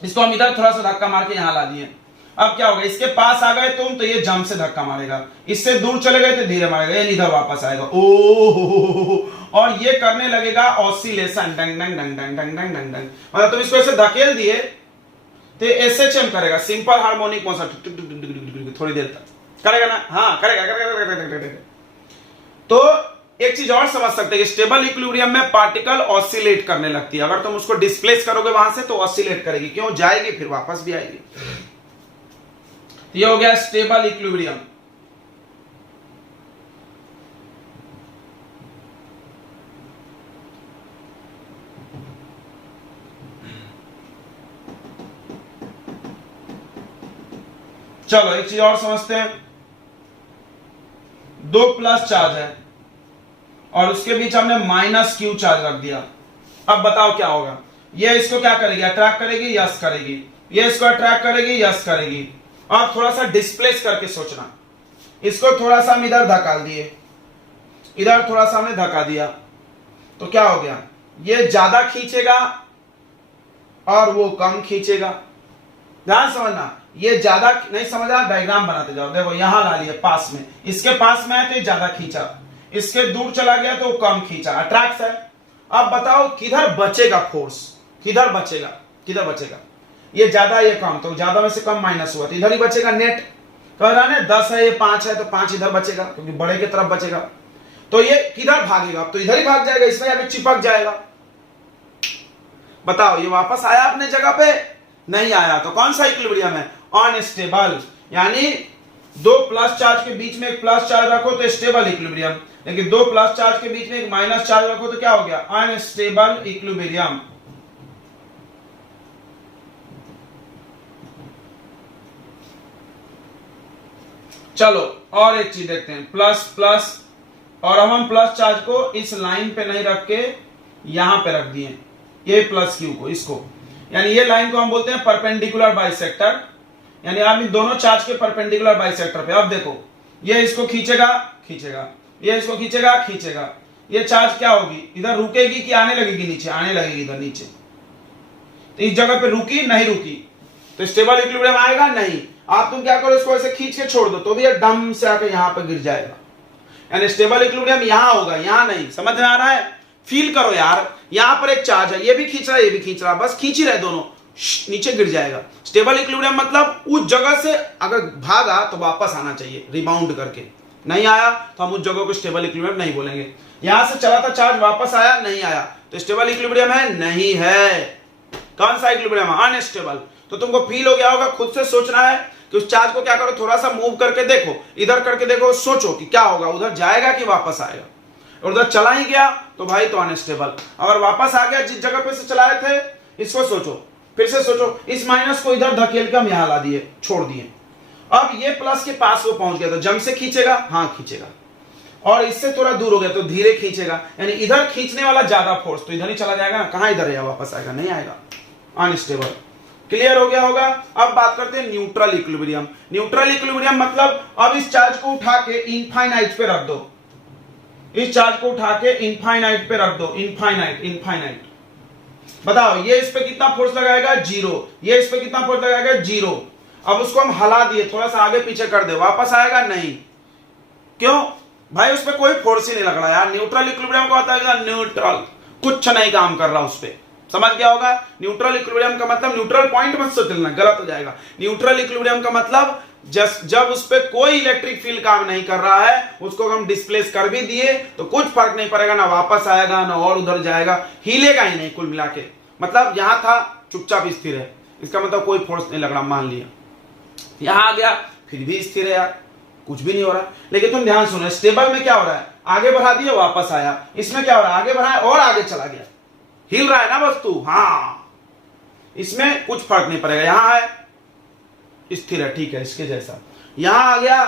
इसको हम इधर थोड़ा सा धक्का मार के यहां ला दिए। अब क्या होगा? इसके पास आ गए तुम तो ये जम से धक्का मारेगा, इससे दूर चले गए तो धीरे मारेगा, ये इधर वापस आएगा। ओ, और ये करने लगेगा ऑसिलेशन, डंग डंग डंग डंग डंग डंग डंग डंग। मतलब तुम इसको ऐसे धकेल दिए तो एसएचएम करेगा, सिंपल हार्मोनिक मोशन, थोड़ी देर तक करेगा ना? हाँ करेगा। तो एक चीज और समझ सकते हैं कि स्टेबल इक्विलिब्रियम में पार्टिकल ऑसिलेट करने लगती है। अगर तुम उसको डिस्प्लेस करोगे वहां से तो ऑसिलेट करेगी, क्यों? जाएगी फिर वापस भी आएगी। तो ये हो गया स्टेबल इक्विलिब्रियम। चलो एक चीज और समझते हैं। 2 प्लस चार्ज है और उसके बीच हमने माइनस क्यू चार्ज रख दिया। अब बताओ क्या होगा? ये इसको क्या करेगी? अट्रैक्ट करेगी? यस करेगी। ये इसको अट्रैक्ट करेगी? यस करेगी। अब थोड़ा सा डिस्प्लेस करके सोचना, इसको थोड़ा सा हम इधर धका दिए, इधर थोड़ा सा हमने धक्का दिया, तो क्या हो गया? ये ज्यादा खींचेगा और वो कम खींचेगा। ध्यान समझना, ये ज्यादा नहीं समझा, डायग्राम बनाते जाओ। देखो यहां ला लिया पास में, इसके पास में है तो ये ज्यादा खींचा, इसके दूर चला गया तो वो कम खींचा, अट्रैक्ट है। अब बताओ किधर बचेगा फोर्स? किधर बचेगा? किधर बचेगा? ये ज्यादा ये कम, तो ज्यादा में से कम माइनस हुआ तो इधर ही बचेगा नेट। कह रहा है 10 है ये 5 है तो 5 इधर बचेगा, क्योंकि बड़े की तरफ बचेगा। तो ये किधर भागेगा? तो इधर ही भाग जाएगा, इसमें अभी चिपक जाएगा। बताओ ये वापस आया अपने जगह पे? नहीं आया। तो कौन सा इक्विलिब्रियम है? अनस्टेबल। यानी 2 प्लस चार्ज के बीच में एक प्लस चार्ज रखो तो स्टेबल इक्विलिब्रियम, लेकिन 2 प्लस चार्ज के बीच में एक माइनस चार्ज रखो तो क्या हो गया? Unstable equilibrium. चलो और एक चीज देखते हैं, प्लस प्लस, और अब हम प्लस चार्ज को इस लाइन पे नहीं रख के यहां पे रख दिए, ये प्लस क्यू को, इसको, यानी ये लाइन को हम बोलते हैं परपेंडिकुलर बाइसेक्टर, यानी आप इन दोनों चार्ज के परपेंडिकुलर बाइसेक्टर पे। अब देखो ये इसको खींचेगा खींचेगा, ये इसको खींचेगा खींचेगा, ये चार्ज क्या होगी? इधर रुकेगी कि आने लगेगी नीचे? आने लगेगी इधर नीचे। तो इस जगह पे रुकी नहीं रुकी तो स्टेबल इक्विलिब्रियम आएगा नहीं। आप तुम क्या करो, इसको ऐसे खींच के छोड़ दो तो भी ये डम से आके यहां पे गिर जाएगा, यानी स्टेबल इक्विलिब्रियम यहां होगा, यहां नहीं। समझ में आ रहा है? फील करो यार, यहां पर एक चार्ज है, ये भी खींच रहा है ये भी खींच रहा है, बस खींच ही रहे दोनों, नीचे गिर जाएगा। स्टेबल इक्विलिब्रियम मतलब उस जगह से अगर भागा तो वापस आना चाहिए रिबाउंड करके, नहीं आया तो हम उस जगह को स्टेबल इक्विलिब्रियम नहीं बोलेंगे। यहां से चला था चार्ज, वापस आया नहीं आया तो स्टेबल इक्विलिब्रियम है? नहीं है। कौन सा इक्विलिब्रियम? अनस्टेबल। तो तुमको फील हो गया होगा, खुद से सोचना है कि उस चार्ज को क्या करो, थोड़ा सा मूव करके देखो, इधर करके देखो, सोचो कि क्या होगा, उधर जाएगा कि वापस आएगा। और उधर चला ही गया तो भाई तो अनस्टेबल, अगर वापस आ गया जिस जगह पे से चलाए थे, इसको सोचो, फिर से सोचो, इस माइनस को इधर धकेल के हम यहां ला दिए, छोड़ दिए। अब ये प्लस के पास वो पहुंच गया तो जम से खींचेगा? हाँ खींचेगा। और इससे थोड़ा दूर हो गया तो धीरे खींचेगा, यानी इधर खींचने वाला ज्यादा फोर्स, तो इधर ही चला जाएगा ना, कहां इधर है, वापस आएगा? नहीं आएगा, अनस्टेबल। क्लियर हो गया होगा? अब बात करते हैं न्यूट्रल इक्विलिब्रियम। न्यूट्रल इक्विलिब्रियम मतलब अब इस चार्ज को उठा के इनफाइनाइट पे रख दो, इस चार्ज को उठा के इनफाइनाइट पे रख दो, इनफाइनाइट इनफाइनाइट। बताओ ये इस पे कितना फोर्स लगाएगा? 0। ये इस पे कितना फोर्स लगाएगा? 0। अब उसको हम हला दिए, थोड़ा सा आगे पीछे कर दे, वापस आएगा? नहीं। क्यों भाई? उस पर कोई फोर्स ही नहीं लग रहा यार। न्यूट्रल इक्विलिब्रियम का होता है न्यूट्रल, कुछ नहीं काम कर रहा उस पर। समझ गया होगा? न्यूट्रल इक्विलिब्रियम का मतलब, न्यूट्रल पॉइंट मत सोचना, गलत हो जाएगा। न्यूट्रल इक्विलिब्रियम का मतलब जब उस पर कोई इलेक्ट्रिक फील्ड काम नहीं कर रहा है, उसको हम डिस्प्लेस कर भी दिए तो कुछ फर्क नहीं पड़ेगा, ना वापस आएगा ना और उधर जाएगा, हिलेगा ही नहीं। कुल मिला के मतलब यहां था चुपचाप स्थिर है, इसका मतलब कोई फोर्स नहीं लग रहा। मान लिया यहां आ गया फिर भी स्थिर है यार, कुछ भी नहीं हो रहा। लेकिन तुम ध्यान सुनो, स्टेबल में क्या हो रहा है? आगे बढ़ा दिया वापस आया, इसमें क्या हो रहा है? आगे बढ़ाया और आगे चला गया। हिल रहा है ना वस्तु, हाँ, इसमें कुछ फर्क नहीं पड़ेगा। यहां है स्थिर है, ठीक है, इसके जैसा। यहां आ गया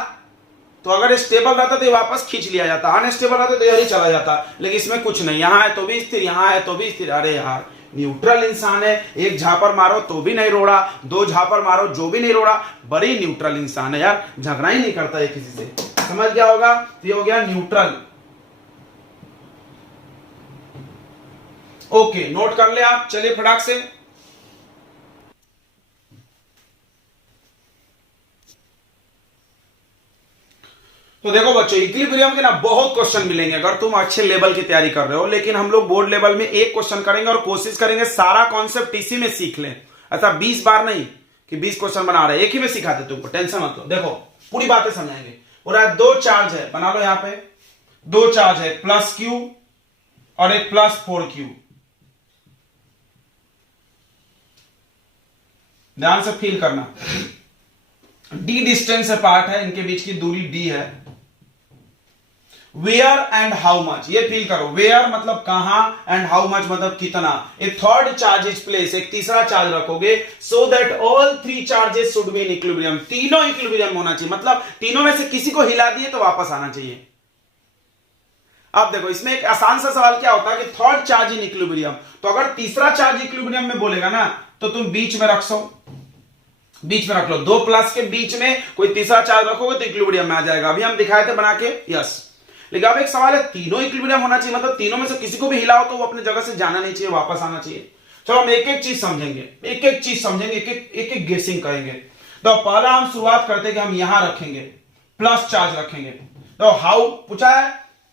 तो अगर स्टेबल रहता तो वापस खींच लिया जाता, अनस्टेबल रहता तो इधर ही चला जाता, लेकिन इसमें कुछ नहीं। यहां है तो भी स्थिर, यहां है तो भी स्थिर। अरे यार, न्यूट्रल इंसान है, एक झापर मारो तो भी नहीं रोड़ा, दो झापर मारो जो भी नहीं रोड़ा, बड़ी न्यूट्रल इंसान है यार, झगड़ा ही नहीं करता है किसी से। समझ गया होगा, ये हो गया न्यूट्रल। ओके, नोट कर ले आप, चलिए फटाक से। तो देखो बच्चों, इक्विलिब्रियम के ना बहुत क्वेश्चन मिलेंगे अगर तुम अच्छे लेवल की तैयारी कर रहे हो, लेकिन हम लोग बोर्ड लेवल में एक क्वेश्चन करेंगे और कोशिश करेंगे सारा कॉन्सेप्ट इसी में सीख लें। ऐसा 20 बार नहीं कि 20 क्वेश्चन बना रहे, एक ही में सिखाते तुमको, टेंशन मत लो। देखो पूरी बातें समझाएंगे। पूरा 2 चार्ज है, बना लो यहां पे 2 चार्ज है, प्लस क्यू और एक प्लस 4q। ध्यान से फील करना, d डिस्टेंस पार्ट है, इनके बीच की दूरी d है। वेयर एंड हाउ मच, ये फील करो, वेयर मतलब कहां, एंड हाउ मच मतलब कितना। ए थर्ड चार्ज इज प्लेस, एक तीसरा चार्ज रखोगे, so that all 3 charges should be in equilibrium, तीनों इक्विलिब्रियम होना चाहिए, मतलब तीनों में से किसी को हिला दिए तो वापस आना चाहिए। अब देखो इसमें एक आसान सा सवाल क्या होता है कि थर्ड चार्ज इन इक्विलिब्रियम, तो अगर तीसरा चार्ज इक्विलिब्रियम में बोलेगा ना तो तुम बीच में रख सो, बीच में रख लो, 2 प्लस के बीच में कोई तीसरा चार्ज रखोगे तो इक्विलिब्रियम में आ जाएगा। अभी हम दिखाए थे बना के, यस। लेकिन अब एक सवाल है, तीनों इक्विलिब्रियम होना चाहिए, मतलब तीनों में से किसी को भी हिलाओ तो वो अपनी जगह से जाना नहीं चाहिए, वापस आना चाहिए। चलो हम एक एक चीज समझेंगे, एक एक चीज समझेंगे, एक एक गेसिंग करेंगे। तो पहला हम शुरुआत करते हैं कि हम यहां रखेंगे, प्लस चार्ज रखेंगे। तो हाउ पूछा है,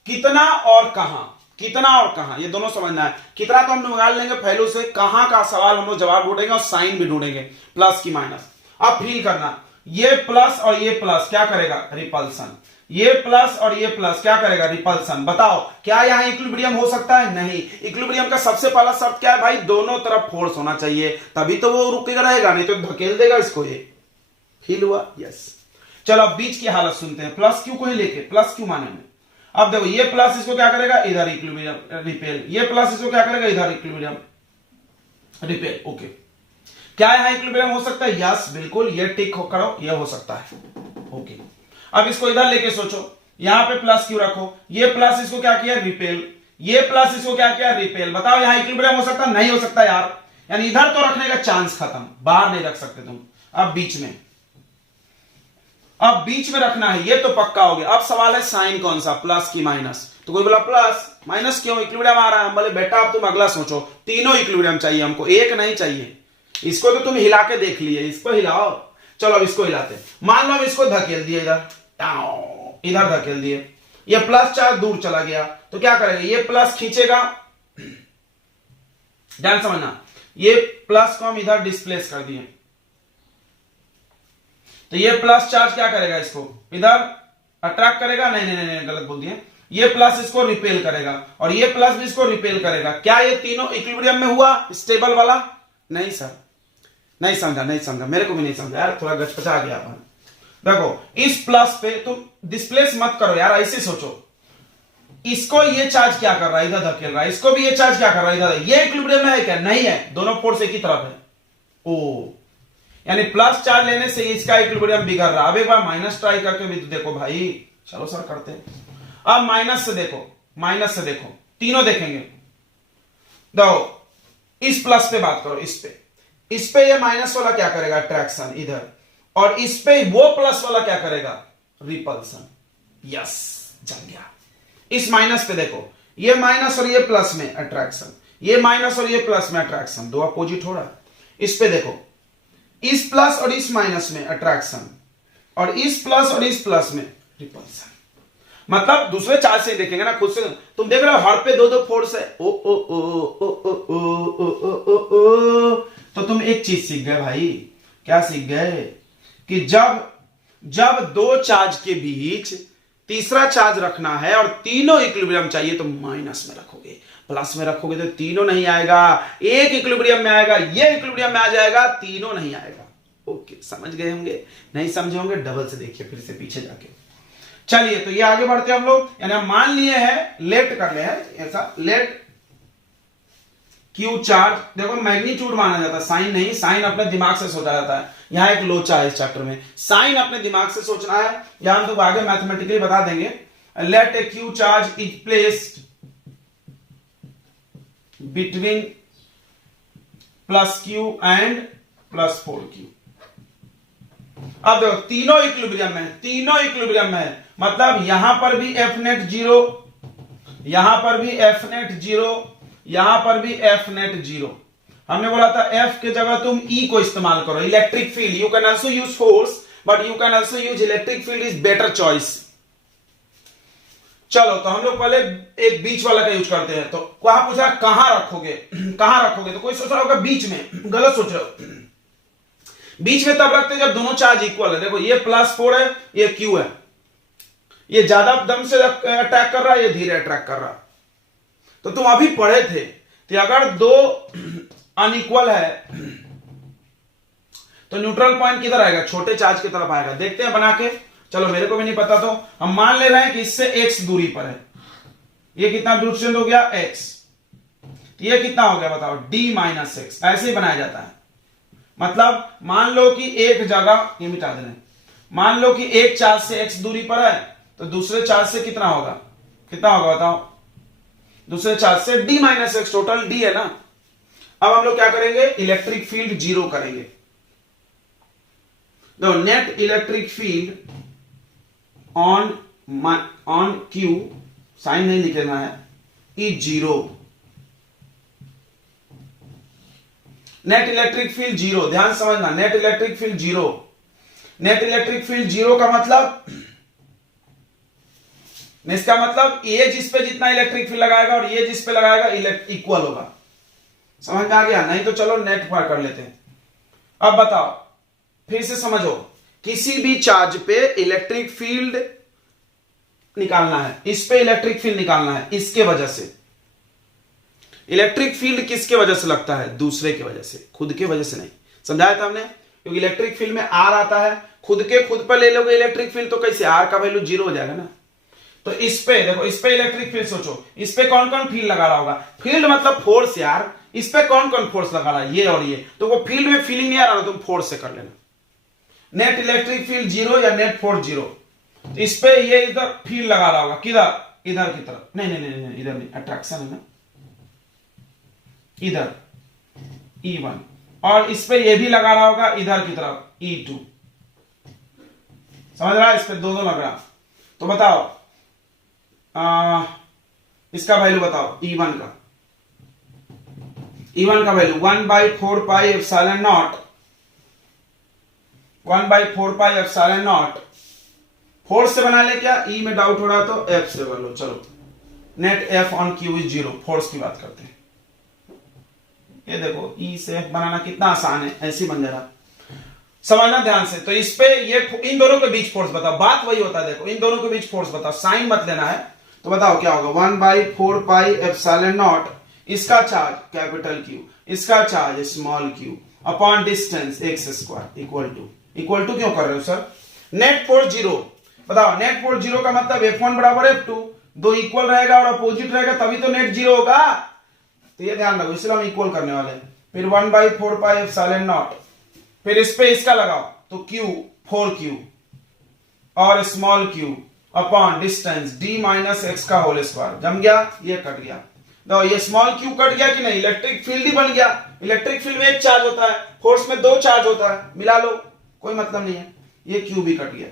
कितना और कहां, कितना और कहां, ये दोनों समझना है। कितना तो हम निकाल लेंगे पहलू से, कहां का सवाल हम लोग जवाब ढूंढेंगे और साइन भी ढूंढेंगे, प्लस की माइनस। अब फील करना, ये प्लस और ये प्लस क्या करेगा, रिपल्सन। ये प्लस और ये प्लस क्या करेगा, रिपल्सन। बताओ क्या यहां इक्विलिब्रियम हो सकता है, नहीं। इक्विलिब्रियम का सबसे पहला शर्त क्या है भाई, दोनों तरफ फोर्स होना चाहिए, तभी तो वो रुकेगा रहेगा, नहीं तो धकेल देगा इसको। ये फील हुआ, यस। चलो अब बीच की हालत सुनते हैं, प्लस क्यू को ही लेके, प्लस क्यू माने में। अब देखो ये प्लस इसको क्या करेगा, इधर इक्विलिब्रियम रिपेल, ये प्लस इसको क्या करेगा, इधर इक्विलिब्रियम रिपेल। ओके, क्या यहां इक्विलिब्रियम हो सकता है, यस बिल्कुल, ये टिक करो, ये हो सकता है। ओके, अब इसको इधर लेके सोचो, यहां पे प्लस क्यू रखो, ये प्लस इसको क्या किया, रिपेल, ये प्लस इसको क्या किया, रिपेल। बताओ यहां इक्विलिब्रियम हो सकता, नहीं हो सकता यार, यानी इधर तो रखने का चांस खत्म, बाहर नहीं रख सकते तुम। अब बीच में, अब बीच में रखना है, ये तो पक्का हो गया। अब सवाल है साइन कौन सा, प्लस की माइनस। तो कोई बोला प्लस, माइनस क्यों, इक्विलिब्रियम आ रहा है। हम बोले बेटा अब तुम अगला सोचो, तीनों इक्विलिब्रियम चाहिए हमको, एक नहीं चाहिए। इसको तो तुम हिला के देख लिए, इसको हिलाओ। चलो अब इसको हिलाते, मान लो हम इसको धकेल दिए इधर, इधर धकेल दिए, ये प्लस चार्ज दूर चला गया, तो क्या करेगा, ये प्लस खींचेगा, ध्यान समझना, ये प्लस को हम इधर डिस्प्लेस कर दिए, तो ये प्लस चार्ज क्या करेगा, इसको इधर अट्रैक्ट करेगा, नहीं नहीं नहीं गलत बोल दिए, ये प्लस इसको रिपेल करेगा और ये प्लस भी इसको रिपेल करेगा। क्या ये तीनों इक्विलिब्रियम में हुआ, स्टेबल वाला, नहीं सर, नहीं समझा, नहीं समझा, मेरे को भी नहीं समझा यार, थोड़ा गचपचा गया अपन। देखो इस प्लस पे तुम डिस्प्लेस मत करो यार, ऐसे सोचो, इसको ये चार्ज क्या कर रहा है, इधर धकेल रहा है, इसको भी ये चार्ज क्या कर रहा है, इधर। ये इक्विलिब्रियम में है क्या, नहीं है, दोनों फोर्स एक ही तरफ है। ओ, यानी प्लस चार्ज लेने से इसका इक्विलिब्रियम बिगड़ रहा है। अब एक बार माइनस ट्राई करके भी तो देखो भाई, चलो सर करते हैं। अब माइनस से देखो, माइनस से देखो, तीनों देखेंगे। देखो इस प्लस पे बात करो, इस पे ये माइनस वाला क्या करेगा, अट्रैक्शन इधर, और इस पे वो प्लस वाला क्या करेगा, रिपल्सन। यस, चल गया। इस माइनस पे देखो, ये माइनस और ये प्लस में अट्रैक्शन, ये माइनस और ये प्लस में अट्रैक्शन, दो अपोजिट हो रहा। इस पे देखो, इस प्लस और इस माइनस में अट्रैक्शन, और इस प्लस और इस प्लस में रिपल्सन। मतलब दूसरे चार्ज से देखेंगे ना, खुद से तुम देख रहे हो हर पे दो दो फोर्स है, ओ ओ ओ ओ ओ ओ ओ ओ ओ। तो तुम एक चीज सीख गए भाई, क्या सीख गए, कि जब दो चार्ज के बीच तीसरा चार्ज रखना है और तीनों इक्विलिब्रियम चाहिए तो माइनस में रखोगे, प्लस में रखोगे तो तीनों नहीं आएगा, एक इक्विलिब्रियम में आएगा, ये इक्विलिब्रियम में आ जाएगा, तीनों नहीं आएगा। ओके, समझ गए होंगे, नहीं समझे होंगे डबल से देखिए फिर से पीछे जाके। चलिए तो ये आगे बढ़ते हैं हम लोग, यानी हम मान लिए हैं, लेट कर ले हैं ऐसा, लेट क्यू चार्ज, देखो मैग्नीट्यूड माना जाता है, साइन नहीं, साइन अपने दिमाग से सोचा जाता है। यहाँ एक लोचा है इस चैप्टर में, साइन अपने दिमाग से सोचना है, यहाँ हम तो आगे मैथमेटिकली बता देंगे। Let a Q charge is placed between plus Q and plus 4q। अब देखो तीनों इक्विलिब्रियम में है, तीनों इक्विलिब्रियम में है, मतलब यहां पर भी एफ नेट 0, यहां पर भी एफ नेट 0, यहां पर भी एफ नेट 0। हमने बोला था एफ के जगह तुम ई को इस्तेमाल करो, electric field. You can also use force but you can also use electric field, is better choice. चलो तो हम लोग पहले एक बीच वाला का यूज करते हैं। तो वहां पूछा कहां रखोगे, कहां रखोगे, तो कोई सोच रहा होगा बीच में, गलत सोच रहे हो। बीच में तब रखते हैं जब दोनों चार्ज इक्वल है। देखो ये +4 है, ये q है, ये ज्यादा दम से अटैक कर रहा है, ये धीरे अटैक कर रहा है। तो तुम अभी पढ़े थे कि अगर दो अनइक्वल है तो न्यूट्रल पॉइंट किधर आएगा, छोटे चार्ज की तरफ आएगा। देखते हैं बना के, चलो मेरे को भी नहीं पता, तो हम मान ले रहे हैं कि इससे x दूरी पर है। ये कितना डिस्टेंस हो गया x, ये कितना हो गया बताओ, d-x। ऐसे ही बनाया जाता है। मतलब मान लो कि एक जगह, ये मिटा देना, मान लो कि एक चार्ज से x दूरी पर है तो दूसरे चार्ज से कितना होगा, कितना होगा बताओ, दूसरे चार्ज से d-x, टोटल d है ना। अब हम लोग क्या करेंगे, इलेक्ट्रिक फील्ड 0 करेंगे। तो net electric field on Q, sign नहीं लिखना है, इज 0। नेट इलेक्ट्रिक फील्ड 0, ध्यान समझना, net electric field 0। Net electric field 0 का मतलब, इसका मतलब ये जिस पे जितना इलेक्ट्रिक फील्ड लगाएगा और ये जिस पे लगाएगा इक्वल होगा। समझ में आ गया, नहीं तो चलो नेट पर कर लेते हैं। अब बताओ, फिर से समझो, किसी भी चार्ज पे इलेक्ट्रिक फील्ड निकालना है, इस पे इलेक्ट्रिक फील्ड निकालना है, इसके वजह से। इलेक्ट्रिक फील्ड किसके वजह से लगता है, दूसरे की वजह से, खुद के वजह से नहीं। समझाया था हमने, क्योंकि इलेक्ट्रिक फील्ड में आर आता है, खुद के खुद पर ले लोगे इलेक्ट्रिक फील्ड तो कैसे, आर का वैल्यू 0 हो जाएगा ना। तो इस पे देखो, इस पे इलेक्ट्रिक फील्ड सोचो, इस पे कौन कौन फील्ड लगा रहा होगा, फील्ड मतलब फोर्स यार, इस पे कौन कौन फोर्स लगा रहा है, ये और ये। तो वो फील्ड में फीलिंग नहीं आ रहा, तुम फोर्स से कर लेना। नेट इलेक्ट्रिक फील्ड 0 या नेट फोर्स 0। तो इस पे ये इधर फील्ड लगा रहा होगा, किधर, इधर की तरफ, नहीं नहीं नहीं, नहीं इधर नहीं, अट्रैक्शन है ना, इधर E1, और इस पे ये भी लगा रहा होगा इधर की तरफ E2। समझ रहा है, इस पे दो लग रहा। तो बताओ इसका वैल्यू बताओ, E1 का, E1 का value 1/4 pi epsilon not, 1/4 pi epsilon not. Force से बना ले क्या, E में डाउट हो रहा तो F से बना लो। चलो net F on Q is 0, force की बात करते हैं। ये देखो E से F बनाना कितना आसान है, ऐसे बन जाएगा। समझना ध्यान से। तो इस पे ये इन दोनों के बीच फोर्स बताओ, बात वही होता है। देखो इन दोनों के बीच फोर्स बताओ, साइन मत लेना है। तो बताओ क्या होगा, 1/4 पाई एप्सिलॉन नॉट, इसका चार्ज कैपिटल Q, इसका charge small q, upon distance x² equal to क्यों कर रहे हो सर, नेट फोर्स 0। बताओ नेट फोर्स 0 का मतलब F1 बराबर F2, दो इक्वल रहेगा और अपोजिट रहेगा तभी तो नेट 0 होगा। तो ये ध्यान रखो, इसलिए हम इक्वल करने वाले हैं। फिर 1/4 पाई एप्सिलॉन नॉट, फिर इस पे इसका लगाओ तो Q 4Q और small q upon distance d-x का होल स्क्वायर। जम गया, ये कट गया। तो ये स्मॉल q कट गया कि नहीं, इलेक्ट्रिक फील्ड ही बन गया। इलेक्ट्रिक फील्ड में एक चार्ज होता है, फोर्स में 2 चार्ज होता है, मिला लो, कोई मतलब नहीं है। ये q भी कट गया,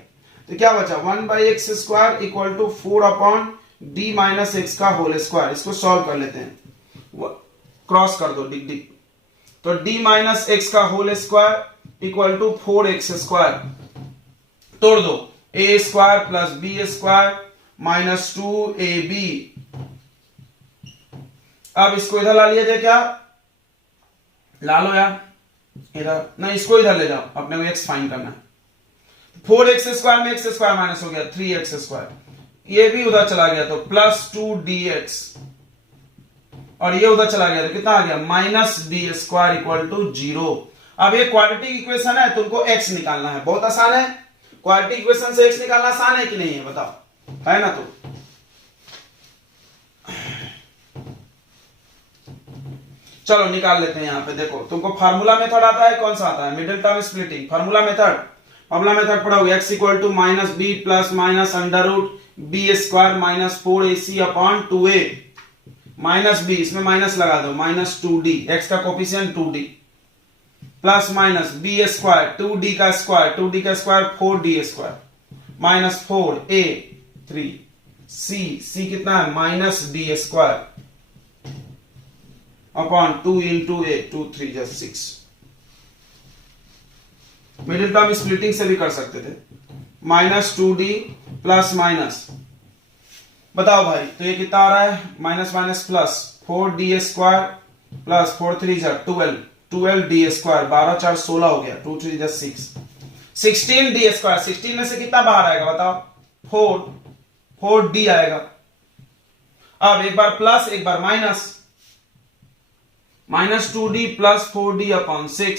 तो क्या बचा 1/x² equal to 4 upon d-x का होल स्क्वायर। इसको सॉल्व कर लेते हैं, क्रॉस कर दो, डिग डिग। तो d-x का whole square equal to 4x², तोड़ दो, a² plus b² minus 2ab। अब इसको इधर ला लिया जाए, क्या ला लो यार, इधर नहीं, इसको इधर ले जाओ, अपने को x फाइंड करना है। 4x² में x² माइनस हो गया 3x², ये भी उधर चला गया तो प्लस 2dx, और ये उधर चला गया तो कितना आ गया -d² इक्वल टू 0। अब ये क्वाड्रेटिक इक्वेशन है, तुमको x निकालना है, बहुत आसान है। क्वाड्रेटिक इक्वेशन से x निकालना आसान है कि नहीं है, बताओ, है ना। तो चलो निकाल लेते हैं यहाँ पे। देखो तुमको फार्मूला मेथड आता है, कौन सा आता है? Middle term splitting formula method पढ़ोगे। x equal to minus B plus minus under root B square minus 4ac upon 2a minus B, इसमें माइनस लगा दो, माइनस 2d, x का coefficient 2d plus minus B square 2d का square 4d square minus 4a 3 c कितना है? Minus d square upon 2 into a 2 3 जा 6। Middle term splitting से भी कर सकते थे। माइनस 2d प्लस माइनस, बताओ भाई तो ये कितना आ रहा है? Minus minus plus 4d square plus 4 3 जा 12d स्क्वायर 12 4 16 हो गया 2 3 जा 6 16d स्क्वायर। 16 में से कितना बाहर आएगा बताओ? 4d आएगा। अब एक बार प्लस एक बार minus, minus 2d plus 4d upon 6,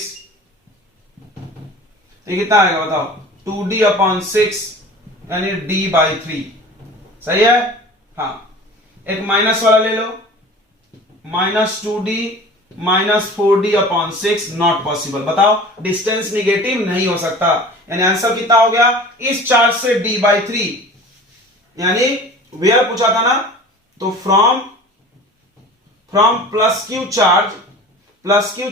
ये कितना आएगा बताओ? 2d अपॉन 6 यानी d बाई 3। सही है? हाँ, एक माइनस वाला ले लो, minus 2d minus 4d upon 6 not possible. बताओ डिस्टेंस निगेटिव नहीं हो सकता, यानी आंसर कितना हो गया? इस चार्ज से d बाई 3, यानी वेयर पूछा था ना, तो फ्रॉम प्लस क्यू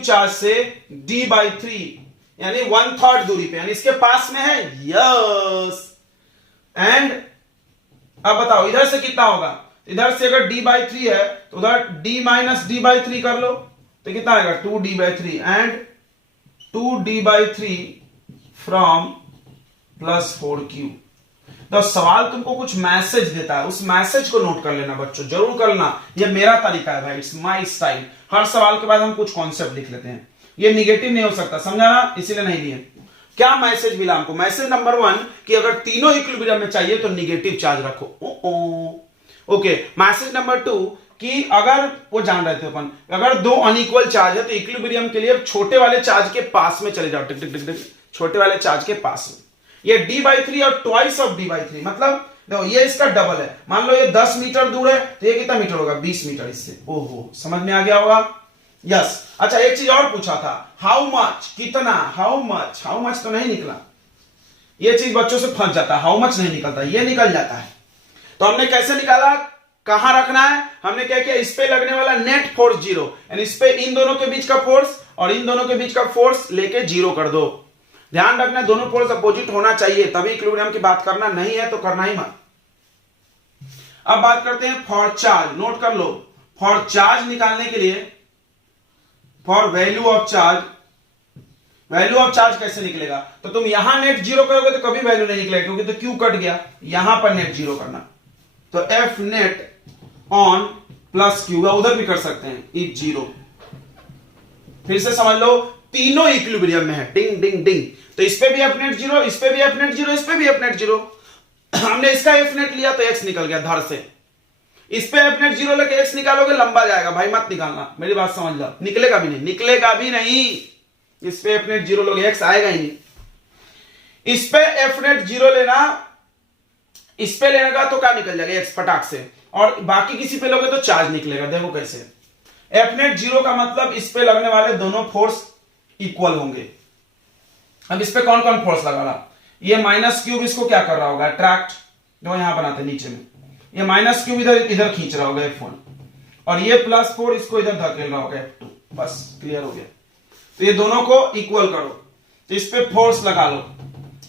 चार्ज से d बाई 3 यानी 1/3 दूरी पे, यानी इसके पास में है। यस। एंड अब बताओ इधर से कितना होगा? इधर से अगर d बाई 3 है तो उधर d माइनस d बाई 3 कर लो तो कितना आएगा? 2d by 3 and 2d by 3 from plus 4q। तो सवाल तुमको कुछ मैसेज देता है, उस मैसेज को नोट कर लेना बच्चों, जरूर करना। ये मेरा तरीका है भाई, इट्स माय स्टाइल। हर सवाल के बाद हम कुछ कॉन्सेप्ट लिख लेते हैं, ये निगेटिव नहीं हो सकता, समझा ना? इसीलिए नहीं लिए। क्या मैसेज मिला हमको? मैसेज नंबर 1 कि अगर तीनों इक्विलिब्रियम में चाहिए तो निगेटिव चार्ज रखो। ओके। मैसेज नंबर 2 कि अगर वो जान रहे थे अपन, अगर दो अनइक्वल चार्ज है तो इक्विलिब्रियम के लिए छोटे वाले चार्ज के पास में चले जाओ, टिक टिक टिक टिक, छोटे वाले चार्ज के पास में। ये d बाई 3 और ट्वाइस ऑफ d बाई 3, मतलब देखो ये इसका डबल है। मान लो ये 10 मीटर दूर है तो ये कितना मीटर होगा? 20 मीटर इससे। ओहो, समझ में आ गया होगा? यस। अच्छा एक चीज और पूछा था, हाउ मच, कितना, हाउ मच तो नहीं निकला। ये चीज बच्चों से फंस जाता है, हाउ मच नहीं निकलता, ये निकल जाता है। तो हमने कैसे निकाला? कहां रखना है? हमने क्या किया? इस पे लगने वाला नेट फोर्स 0, यानी इस पे इन दोनों के बीच का फोर्स और इन दोनों के बीच का फोर्स लेके 0 कर दो। ध्यान रखना दोनों फोर्स अपोजिट होना चाहिए, तभी इक्विलिब्रियम की बात करना, नहीं है तो करना ही मत। अब बात करते हैं फॉर चार्ज। नोट कर लो, फॉर चार्ज निकालने के लिए, फॉर वैल्यू ऑफ चार्ज कैसे निकलेगा? तो तुम यहां नेट 0 करोगे तो कभी वैल्यू नहीं निकलेगा, क्योंकि तो क्यू कट गया, यहां पर नेट 0 करना। तो F net on plus Q, उधर भी कर सकते हैं, इज 0। फिर से समझ लो, तीनों इक्विलिब्रियम में है, डिंग डिंग डिंग। तो इस पे भी एफ नेट 0, इस पे भी एफ नेट 0, इस पे भी एफ नेट 0। हमने इसका एफ नेट लिया तो एक्स निकल गया धर से। इस पे एफ नेट 0 लेके एक्स निकालोगे लंबा जाएगा भाई, मत निकालना, मेरी बात समझ लो, निकलेगा भी नहीं। इस पे एफ नेट 0 लोगे एक्स आएगा ही नहीं। इस पे एफ नेट 0 लेना, इस पे लेने का तो क्या निकल जाएगा? एक्स फटाक से। और बाकी किसी पे लोगे तो चार्ज निकलेगा। देखो कैसे, एफ नेट 0 का मतलब इस पे लगने वाले दोनों फोर्स इक्वल होंगे। अब इस पे कौन कौन फोर्स लगा रहा? ये माइनस क्यूब इसको क्या कर रहा होगा? अट्रैक्ट, जो यहां बनाते हैं नीचे में, ये माइनस क्यूब इधर खींच रहा होगा F1, और ये प्लस 4 इसको इधर धकेल रहा होगा F2। बस क्लियर हो गया। तो ये दोनों को इक्वल करो, तो इस पे फोर्स लगा लो,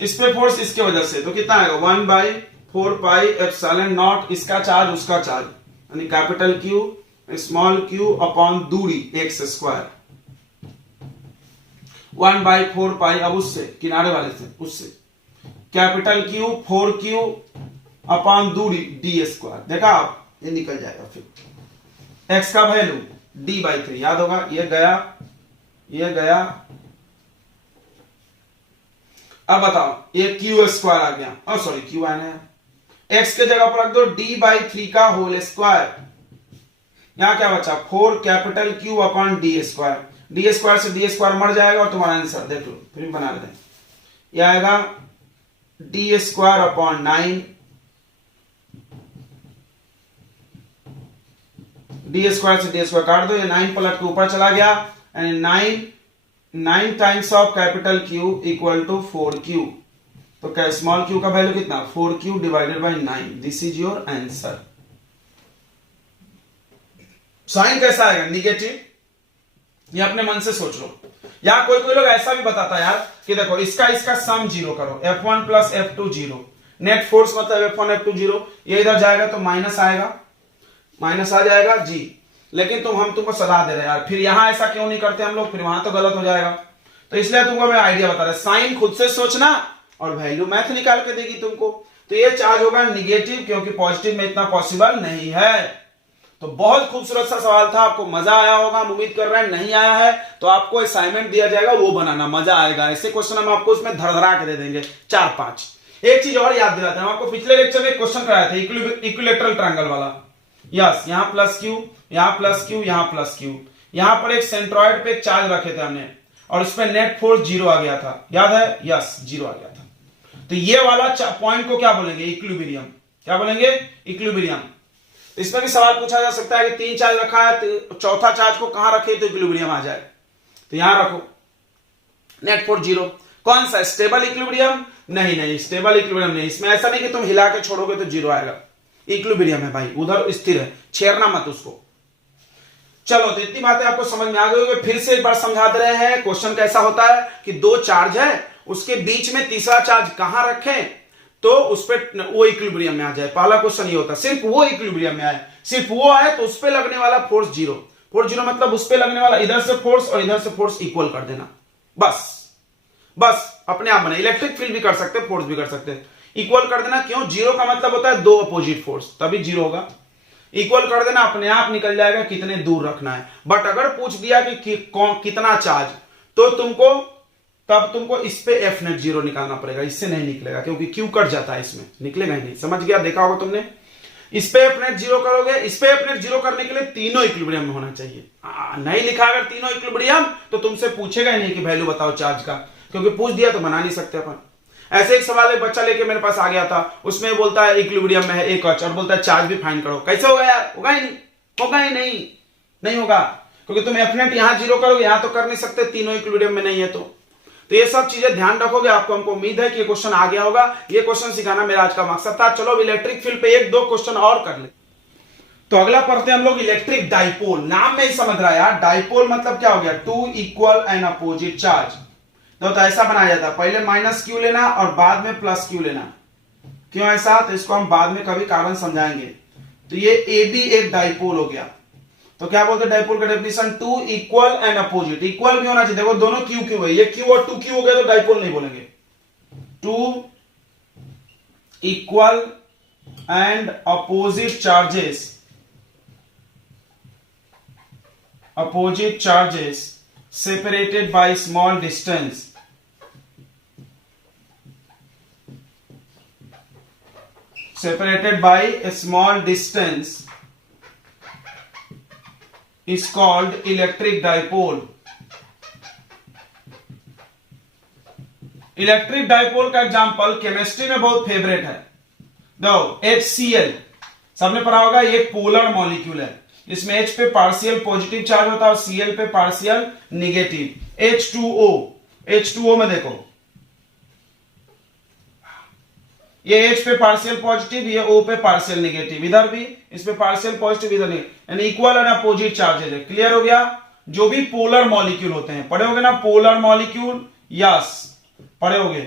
इस पे फोर्स इसके वजह से, तो कितना आएगा? 1/4 पाई एप्सिलॉन नॉट, इसका चार्ज उसका चार्ज, यानी capital Q small Q upon दूरी एक्स स्क्वायर। 1/4 पाई, अब उससे किनारे वाले से, उससे कैपिटल क्यू 4Q अपॉन दूरी डी स्क्वायर। देखा आप, ये निकल जाएगा। फिर एक्स का वैल्यू d बाई 3 याद होगा, ये गया। अब बताओ ये क्यू स्क्वायर आ गया, सॉरी क्यू आना है, एक्स के जगह पर रख दो d बाई 3 का होल स्क्वायर। यहां क्या बचा? 4 capital Q upon D square. D square से डी स्क्वायर मर जाएगा और तुम्हारा आंसर देख लो, फिर बना लेते हैं। यह आएगा D square upon 9 D square से डी स्क्वायर काट दो, ये 9 पलट के ऊपर चला गया, and 9 times of capital Q equal to 4q। तो क्या स्मॉल क्यू का वैल्यू कितना, 4q divided by 9। This is your answer. Sign कैसा आएगा, निगेटिव। ये अपने मन से सोच लो। या कोई कोई लोग ऐसा भी बताता है यार कि देखो इसका सम जीरो करो, F1 plus F2 zero, net force मतलब F1 F2 जीरो, ये इधर जाएगा तो माइनस आएगा, माइनस आ जाएगा जी। लेकिन हम तुमको सलाह दे रहे हैं यार, फिर यहां ऐसा क्यों नहीं करते हम लोग, फिर वहां तो गलत हो जाएगा। तो इसलिए तुमको मैं आइडिया बता रहा, साइन खुद से सोचना और वैल्यू मैथ निकाल के देगी तुमको। तो ये चार्ज होगा निगेटिव, क्योंकि पॉजिटिव में इतना पॉसिबल नहीं है। तो बहुत खूबसूरत सा सवाल था, आपको मजा आया होगा, हम उम्मीद कर रहे हैं। नहीं आया है तो आपको असाइनमेंट दिया जाएगा, वो बनाना, मजा आएगा। ऐसे क्वेश्चन हम आपको उसमें धड़धड़ा के दे देंगे 4-5। एक चीज और याद दिलाते हैं, हम आपको पिछले लेक्चर में क्वेश्चन कराया था इक्विलेटरल ट्रायंगल वाला। यस, यहां प्लस क्यू, यहां प्लस क्यू, यहां प्लस क्यू, यहां पर एक सेंट्रॉइड पे एक चार्ज रखे थे हमने, और उस पर नेट फोर्स जीरो आ गया था, याद है? यस, जीरो आ गया था। तो ये वाला पॉइंट को क्या बोलेंगे, इक्विलिब्रियम। क्या बोलेंगे, इक्विलिब्रियम। इसमें भी सवाल पूछा जा सकता है कि 3 चार्ज रखा है, तो चौथा चार्ज को कहां रखे तो इक्विलिब्रियम आ जाए। तो यहां रखो, नेट फोर्स जीरो। कौन सा, स्टेबल इक्विलिब्रियम? नहीं, स्टेबल इक्विलिब्रियम नहीं। इसमें ऐसा नहीं कि तुम हिला के छोड़ोगे तो जीरो आएगा। इक्विलिब्रियम है भाई, उधर स्थिर है, छेड़ना मत उसको। चलो, तो इतनी बातें आपको समझ में आ गई होगी। फिर से एक बार समझा दे रहे हैं। क्वेश्चन कैसा होता है कि 2 चार्ज है, उसके बीच में तीसरा चार्ज कहां रखें तो उस पर वो इक्विलिब्रियम में आ जाए। पहला क्वेश्चन ये होता है, सिर्फ वो इक्विलिब्रियम में आए, सिर्फ वो आए तो उस पर लगने वाला फोर्स जीरो। फोर्स जीरो मतलब उस पर लगने वाला इधर से फोर्स और इधर से फोर्स इक्वल कर देना, बस अपने आप बने। इलेक्ट्रिक फील्ड भी कर सकते, फोर्स भी कर सकते, इक्वल कर देना। क्यों, जीरो का मतलब होता है 2 अपोजिट फोर्स, तभी जीरो होगा। इक्वल कर देना, अपने आप निकल जाएगा कितने दूर रखना है। बट अगर पूछ दिया कि कितना चार्ज, तो तुमको इस पे एफ नेट जीरो निकालना पड़ेगा, इससे नहीं निकलेगा, क्योंकि क्यू कट जाता है, इसमें निकलेगा ही नहीं। समझ गया, देखा होगा तुमने। इस पे एफ नेट जीरो करोगे, इस पे एफ नेट जीरो करने के लिए तीनों इक्विलिब्रियम में होना चाहिए। नहीं लिखा अगर तीनों इक्विलिब्रियम, तो तुमसे पूछेगा ही नहीं कि वैल्यू बताओ चार्ज का, क्योंकि पूछ दिया तो बना नहीं सकते अपन। ऐसे एक सवाल एक बच्चा लेके मेरे पास आ गया था, उसमें बोलता है इक्विलिब्रियम में है एक और बोलता है चार्ज भी फाइंड करो। कैसे होगा यार, होगा ही नहीं होगा, क्योंकि तुम एफ नेट यहां जीरो करोगे, यहां तो कर नहीं सकते, तीनों इक्विलिब्रियम में नहीं है। तो ये सब चीजें ध्यान रखोगे, आपको हमको उम्मीद है कि ये क्वेश्चन आ गया होगा। ये क्वेश्चन सिखाना मेरा आज का मकसद था। चलो इलेक्ट्रिक फील्ड पे 1-2 क्वेश्चन और कर ले। तो अगला पढ़ते हैं हम लोग इलेक्ट्रिक डाइपोल। नाम में ही समझ रहा है यार, डाइपोल मतलब क्या हो गया, 2 इक्वल एंड अपोजिट चार्ज। तो ऐसा बनाया जाता है, पहले माइनस क्यू लेना और बाद में प्लस क्यू लेना। क्यों ऐसा, तो इसको हम बाद में कभी कारण समझाएंगे। तो ये ए बी एक डाइपोल हो गया। तो क्या बोलते हैं डाइपोल का definition, 2 equal and opposite. Equal भी होना चाहिए, देखो दोनों क्यू क्यू है, ये क्यू और 2 क्यू हो गया तो डाइपोल नहीं बोलेंगे। 2 equal and opposite charges separated by small distance is called electric dipole। Electric dipole का एग्जांपल केमिस्ट्री में बहुत फेवरेट है। देखो HCl सबने पढ़ा होगा, ये पोलर मॉलिक्यूल है। इसमें H पे पार्शियल पॉजिटिव चार्ज होता है और Cl पे पार्शियल निगेटिव। H2O में देखो, ये H पे पार्शियल पॉजिटिव, ये O पे पार्शियल निगेटिव, इधर भी इस पे पार्शियल पॉजिटिव, इधर नहीं, यानी इक्वल एंड अपोजिट चार्जेज है। क्लियर हो गया। जो भी पोलर मॉलिक्यूल होते हैं, पढ़े होगे ना पोलर मॉलिक्यूल, यस पढ़े होगे।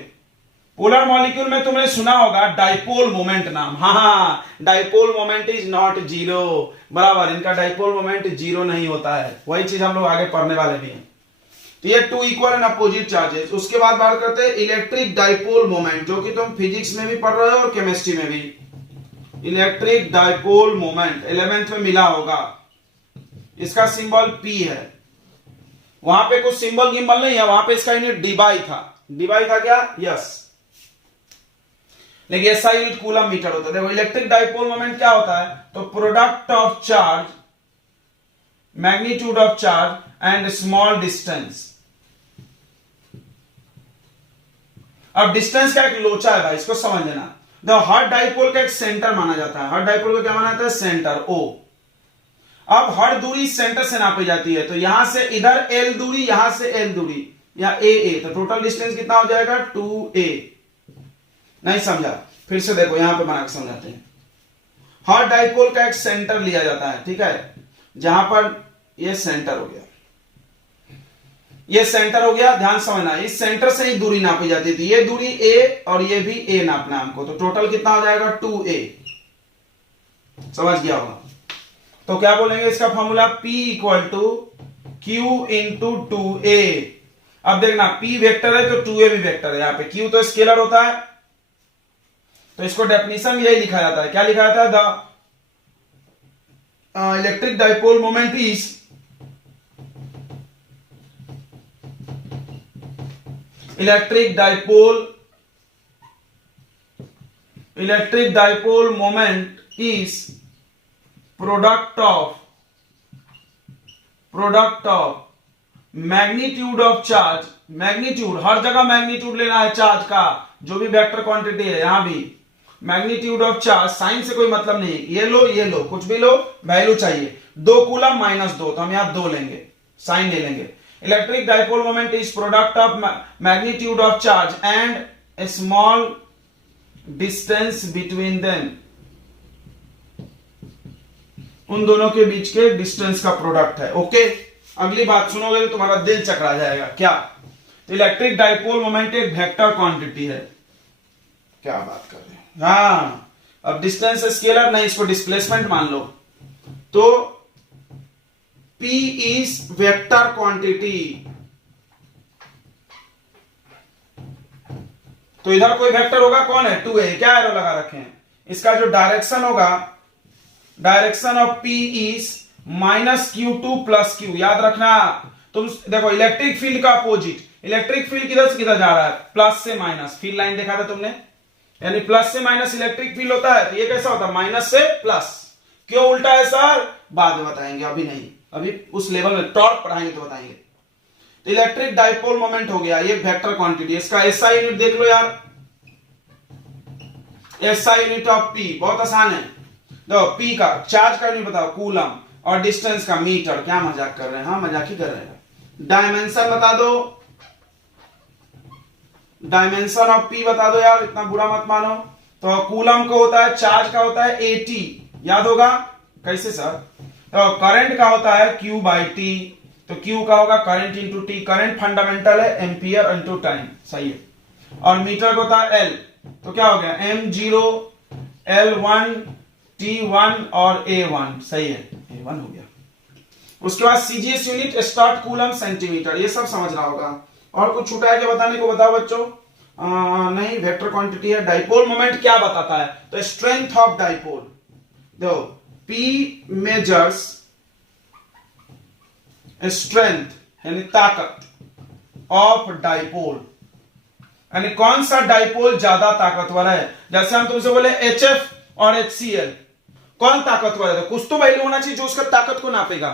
पोलर मॉलिक्यूल में तुमने सुना होगा डाइपोल मोमेंट नाम। हाँ, dipole moment is not zero, बराबर, इनका डाइपोल मोमेंट जीरो नहीं होता है। वही चीज हम लोग आगे पढ़ने वाले भी हैं। तो ये 2 इक्वल एंड अपोजिट चार्जेस। उसके बाद बात करते हैं इलेक्ट्रिक डाइपोल मोमेंट, जो कि तुम फिजिक्स में भी पढ़ रहे हो और केमिस्ट्री में भी। इलेक्ट्रिक डाइपोल मोमेंट 11th में मिला होगा, इसका सिंबल P है। वहां पे कुछ सिंबल गिंबल नहीं है, वहां पे इसका यूनिट डीबाई था। डीबाई था क्या, यस। लेकिन ऐसा यूनिट कूलम मीटर होता है। देखो इलेक्ट्रिक डाइपोल मोमेंट क्या होता है, तो product of charge, magnitude of charge and small distance. अब डिस्टेंस का एक लोचा है भाई, इसको समझ लेना। देखो हर डाइपोल का एक सेंटर माना जाता है, हर डाइपोल को क्या माना जाता है, सेंटर O। अब हर दूरी सेंटर से नापी जाती है, तो यहां से इधर L दूरी, यहां से L दूरी, या A, तो टोटल डिस्टेंस कितना हो जाएगा 2A। नहीं समझा, फिर से देखो यहां पे बना के समझाते हैं। हर डाइपोल का एक सेंटर लिया जाता है, ठीक है, जहां पर ये सेंटर हो गया, ये सेंटर हो गया, ध्यान समझना, इस सेंटर से ही दूरी नापी जाती थी, ये दूरी A और ये भी A नापना है हमको, तो टोटल कितना हो जाएगा 2A। समझ गया होगा। तो क्या बोलेंगे इसका formula, P equal to Q into 2A। अब देखना P वेक्टर है तो 2A भी वेक्टर है, यहां पे Q तो स्केलर होता है, तो इसको डेफिनेशन में यही लिखा जाता है, क्या लिखा जाता है, the electric dipole moment is electric dipole moment is product of magnitude of charge, magnitude हर जगह मैग्नीट्यूड लेना है चार्ज का, जो भी वेक्टर क्वांटिटी है यहां भी मैग्नीट्यूड ऑफ चार्ज, साइन से कोई मतलब नहीं, ये लो कुछ भी लो, वैल्यू चाहिए, 2 कूलम माइनस 2, तो हम यहां 2 लेंगे, साइन नहीं लेंगे। Electric dipole moment is product of magnitude of charge and A small distance between them, उन दोनों के बीच के डिस्टेंस का प्रोडक्ट है। ओके, अगली बात सुनोगे तो तुम्हारा दिल चकरा जाएगा, क्या, तो इलेक्ट्रिक डाइपोल मोमेंट एक वेक्टर क्वांटिटी है, क्या बात कर रहे हैं, हाँ, अब डिस्टेंस स्केलर नहीं, इसको डिस्प्लेसमेंट मान लो, तो P इज वेक्टर क्वांटिटी, तो इधर कोई वेक्टर होगा, कौन है 2A, क्या एरो लगा रखे हैं, इसका जो डायरेक्शन होगा, direction of P is -Q2 plus Q, याद रखना। तुम देखो इलेक्ट्रिक फील्ड का अपोजिट, इलेक्ट्रिक फील्ड किधर से किधर जा रहा है, प्लस से माइनस, फील्ड लाइन देखा था तुमने, यानी प्लस से माइनस इलेक्ट्रिक फील्ड होता है, तो ये कैसा होता है, माइनस से प्लस। क्यों उल्टा है सर, बाद में बताएंगे, अभी नहीं, अभी उस लेवल में टॉर्क पढ़ाएंगे तो बताएंगे। तो इलेक्ट्रिक डाइपोल मोमेंट हो गया ये वेक्टर क्वांटिटी, इसका एसआई यूनिट देख लो यार, एसआई यूनिट ऑफ P बहुत आसान है, देखो P का चार्ज का यूनिट बताओ कूलम, और डिस्टेंस का मीटर, क्या मजाक कर रहे हैं, हाँ मजाक ही कर रहे हैं। डायमेंशन बता दो, डायमेंशन ऑफ P बता दो यार, इतना बुरा मत मानो। तो कूलम का होता है, चार्ज का होता है AT, याद होगा, कैसे सर, तो करंट का होता है Q बाई टी, तो Q का होगा current into T, current fundamental है एम्पियर इंटू टाइम, सही है, और मीटर का होता है L, तो क्या हो गया M0 L1 T1 और A1, सही है, A1 हो गया। उसके बाद CGS unit start coulomb centimetre, ये सब समझना होगा। और कुछ छूटा है क्या बताने को, बताओ बच्चों, नहीं, वेक्टर क्वांटिटी है। डाइपोल मोमेंट क्या बताता है, तो स्ट्रेंथ ऑफ डाइपोल, देखो P मेजर्स स्ट्रेंथ यानी ताकत ऑफ डाइपोल, यानी कौन सा डाइपोल ज्यादा ताकतवर है। जैसे हम तुमसे बोले HF और HCl, कौन ताकतवर है, तो कुछ तो वैल्यू होना चाहिए जो उसका ताकत को नापेगा,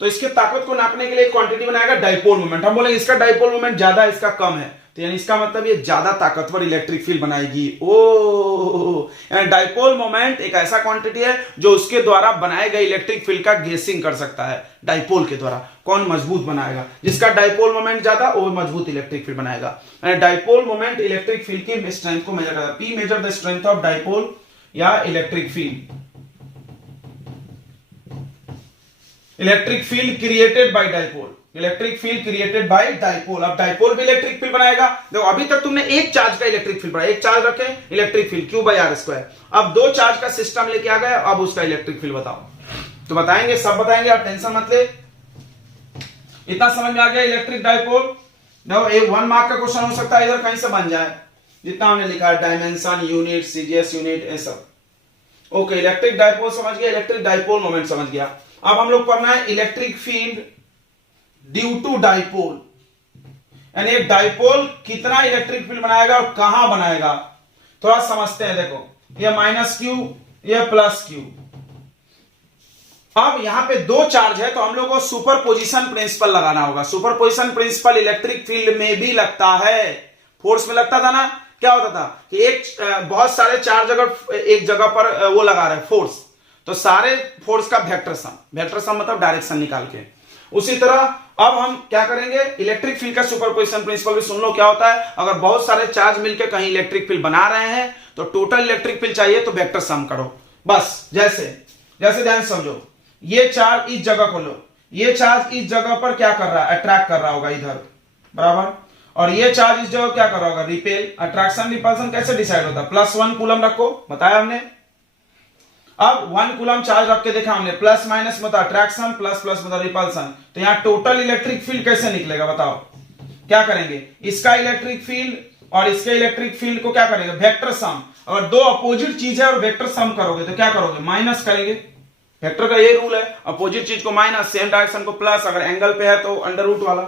तो इसके ताकत को नापने के लिए क्वांटिटी बनाएगा डाइपोल मोमेंट। हम बोलेंगे इसका डाइपोल मोमेंट ज्यादा है, इसका कम है, तो यानी इसका मतलब ये ज्यादा ताकतवर इलेक्ट्रिक फील्ड बनाएगी। यानी डाइपोल मोमेंट एक ऐसा क्वांटिटी है जो उसके द्वारा बनाए गए इलेक्ट्रिक फील्ड का गेसिंग कर सकता है। डाइपोल के द्वारा कौन मजबूत बनाएगा, जिसका डाइपोल मोमेंट ज्यादा वो मजबूत इलेक्ट्रिक फील्ड बनाएगा। डाइपोल मोमेंट इलेक्ट्रिक फील्ड की स्ट्रेंथ को मेजर करता है। P measure the strength of dipole या electric field, electric field created by dipole, electric field created by dipole. अब डाइपोल भी इलेक्ट्रिक फील्ड बनाएगा। देखो अभी तक तुमने एक चार्ज का इलेक्ट्रिक फील्ड बनाया, एक चार्ज रखे इलेक्ट्रिक फील्ड Q/r²। अब 2 चार्ज का सिस्टम लेके आ गए, अब उसका इलेक्ट्रिक फील्ड बताओ, तो बताएंगे, सब बताएंगे, आप टेंशन मत ले। इतना समझ में आ गया इलेक्ट्रिक डाइपोल। देखो एक 1 मार्क का क्वेश्चन हो सकता है, इधर कहीं से बन जाए, जितना हमने लिखा है, डायमेंशन यूनिट, CGS यूनिट, ये सब। ओके, इलेक्ट्रिक डाइपोल समझ गया, इलेक्ट्रिक डाइपोल मोमेंट समझ गया। अब हम लोग पढ़ना है electric field due to dipole, यानी एक डाइपोल कितना इलेक्ट्रिक फील्ड बनाएगा और कहां बनाएगा, थोड़ा समझते हैं। देखो ये -Q, ये +Q। अब यहां पे 2 चार्ज है, तो हम लोग को सुपरपोजिशन प्रिंसिपल लगाना होगा। सुपरपोजिशन प्रिंसिपल इलेक्ट्रिक फील्ड में भी लगता है, फोर्स में लगता था ना। क्या होता था कि एक बहुत सारे चार्ज अगर एक जगह पर वो लगा रहे फोर्स, तो सारे फोर्स का वेक्टर सम मतलब डायरेक्शन निकाल के। उसी तरह अब हम क्या करेंगे, इलेक्ट्रिक फील्ड का सुपरपोजिशन प्रिंसिपल भी सुन लो क्या होता है। अगर बहुत सारे चार्ज मिलकर कहीं इलेक्ट्रिक फील्ड बना रहे हैं तो टोटल इलेक्ट्रिक फील्ड चाहिए तो वेक्टर सम करो बस। जैसे ध्यान समझो, ये चार्ज इस जगह को लो, ये चार्ज इस जगह पर क्या कर रहा है, अट्रैक्ट कर रहा होगा इधर, बराबर, और ये चार्ज इस जगह क्या कर रहा होगा, रिपेल। अट्रैक्शन रिपल्सन कैसे डिसाइड होता है, +1 कूलम रखो, बताया हमने। अब 1 कूलम चार्ज रख के देखा हमने, प्लस माइनस मतलब अट्रैक्शन, प्लस प्लस मतलब रिपल्सन। तो यहाँ टोटल इलेक्ट्रिक फील्ड कैसे निकलेगा बताओ, क्या करेंगे, इसका इलेक्ट्रिक फील्ड और इसके इलेक्ट्रिक फील्ड को क्या करेंगे, वेक्टर सम। अगर दो अपोजिट चीज है और वेक्टर सम करोगे तो क्या करोगे, माइनस करेंगे। वेक्टर का ये रूल है, अपोजिट चीज को माइनस, सेम डायरेक्शन को प्लस, अगर एंगल पे है तो अंडर रूट वाला,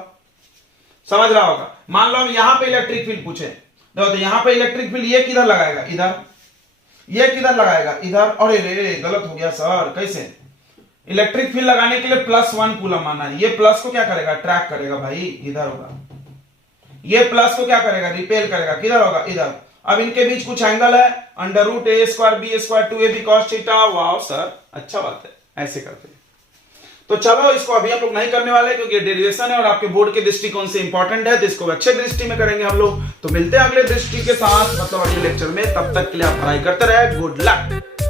समझ रहा होगा। मान लो हम यहां पे इलेक्ट्रिक फील्ड पूछे, देखो तो यहां पे इलेक्ट्रिक फील्ड ये किधर लगाएगा, इधर, ये किधर लगाएगा, इधर। अरे रे गलत हो गया सर, कैसे, इलेक्ट्रिक फील्ड लगाने के लिए +1 कूलम माना है, ये प्लस को क्या करेगा, ट्रैक करेगा भाई, इधर होगा। ये प्लस को क्या करेगा, रिपेल करेगा, किधर होगा, इधर। अब इनके बीच कुछ एंगल है, √a² b² 2ab cos theta. Wow sir, अच्छा बात है, ऐसे करते हैं। तो चलो इसको अभी हम लोग नहीं करने वाले क्योंकि डेरिवेशन है और आपके बोर्ड के दृष्टिकोण से इंपॉर्टेंट है, तो इसको अच्छे दृष्टि में करेंगे हम लोग। तो मिलते हैं अगले दृष्टि के साथ, मतलब अगले लेक्चर में। तब तक के लिए आप पढ़ाई करते रहे, गुड लक।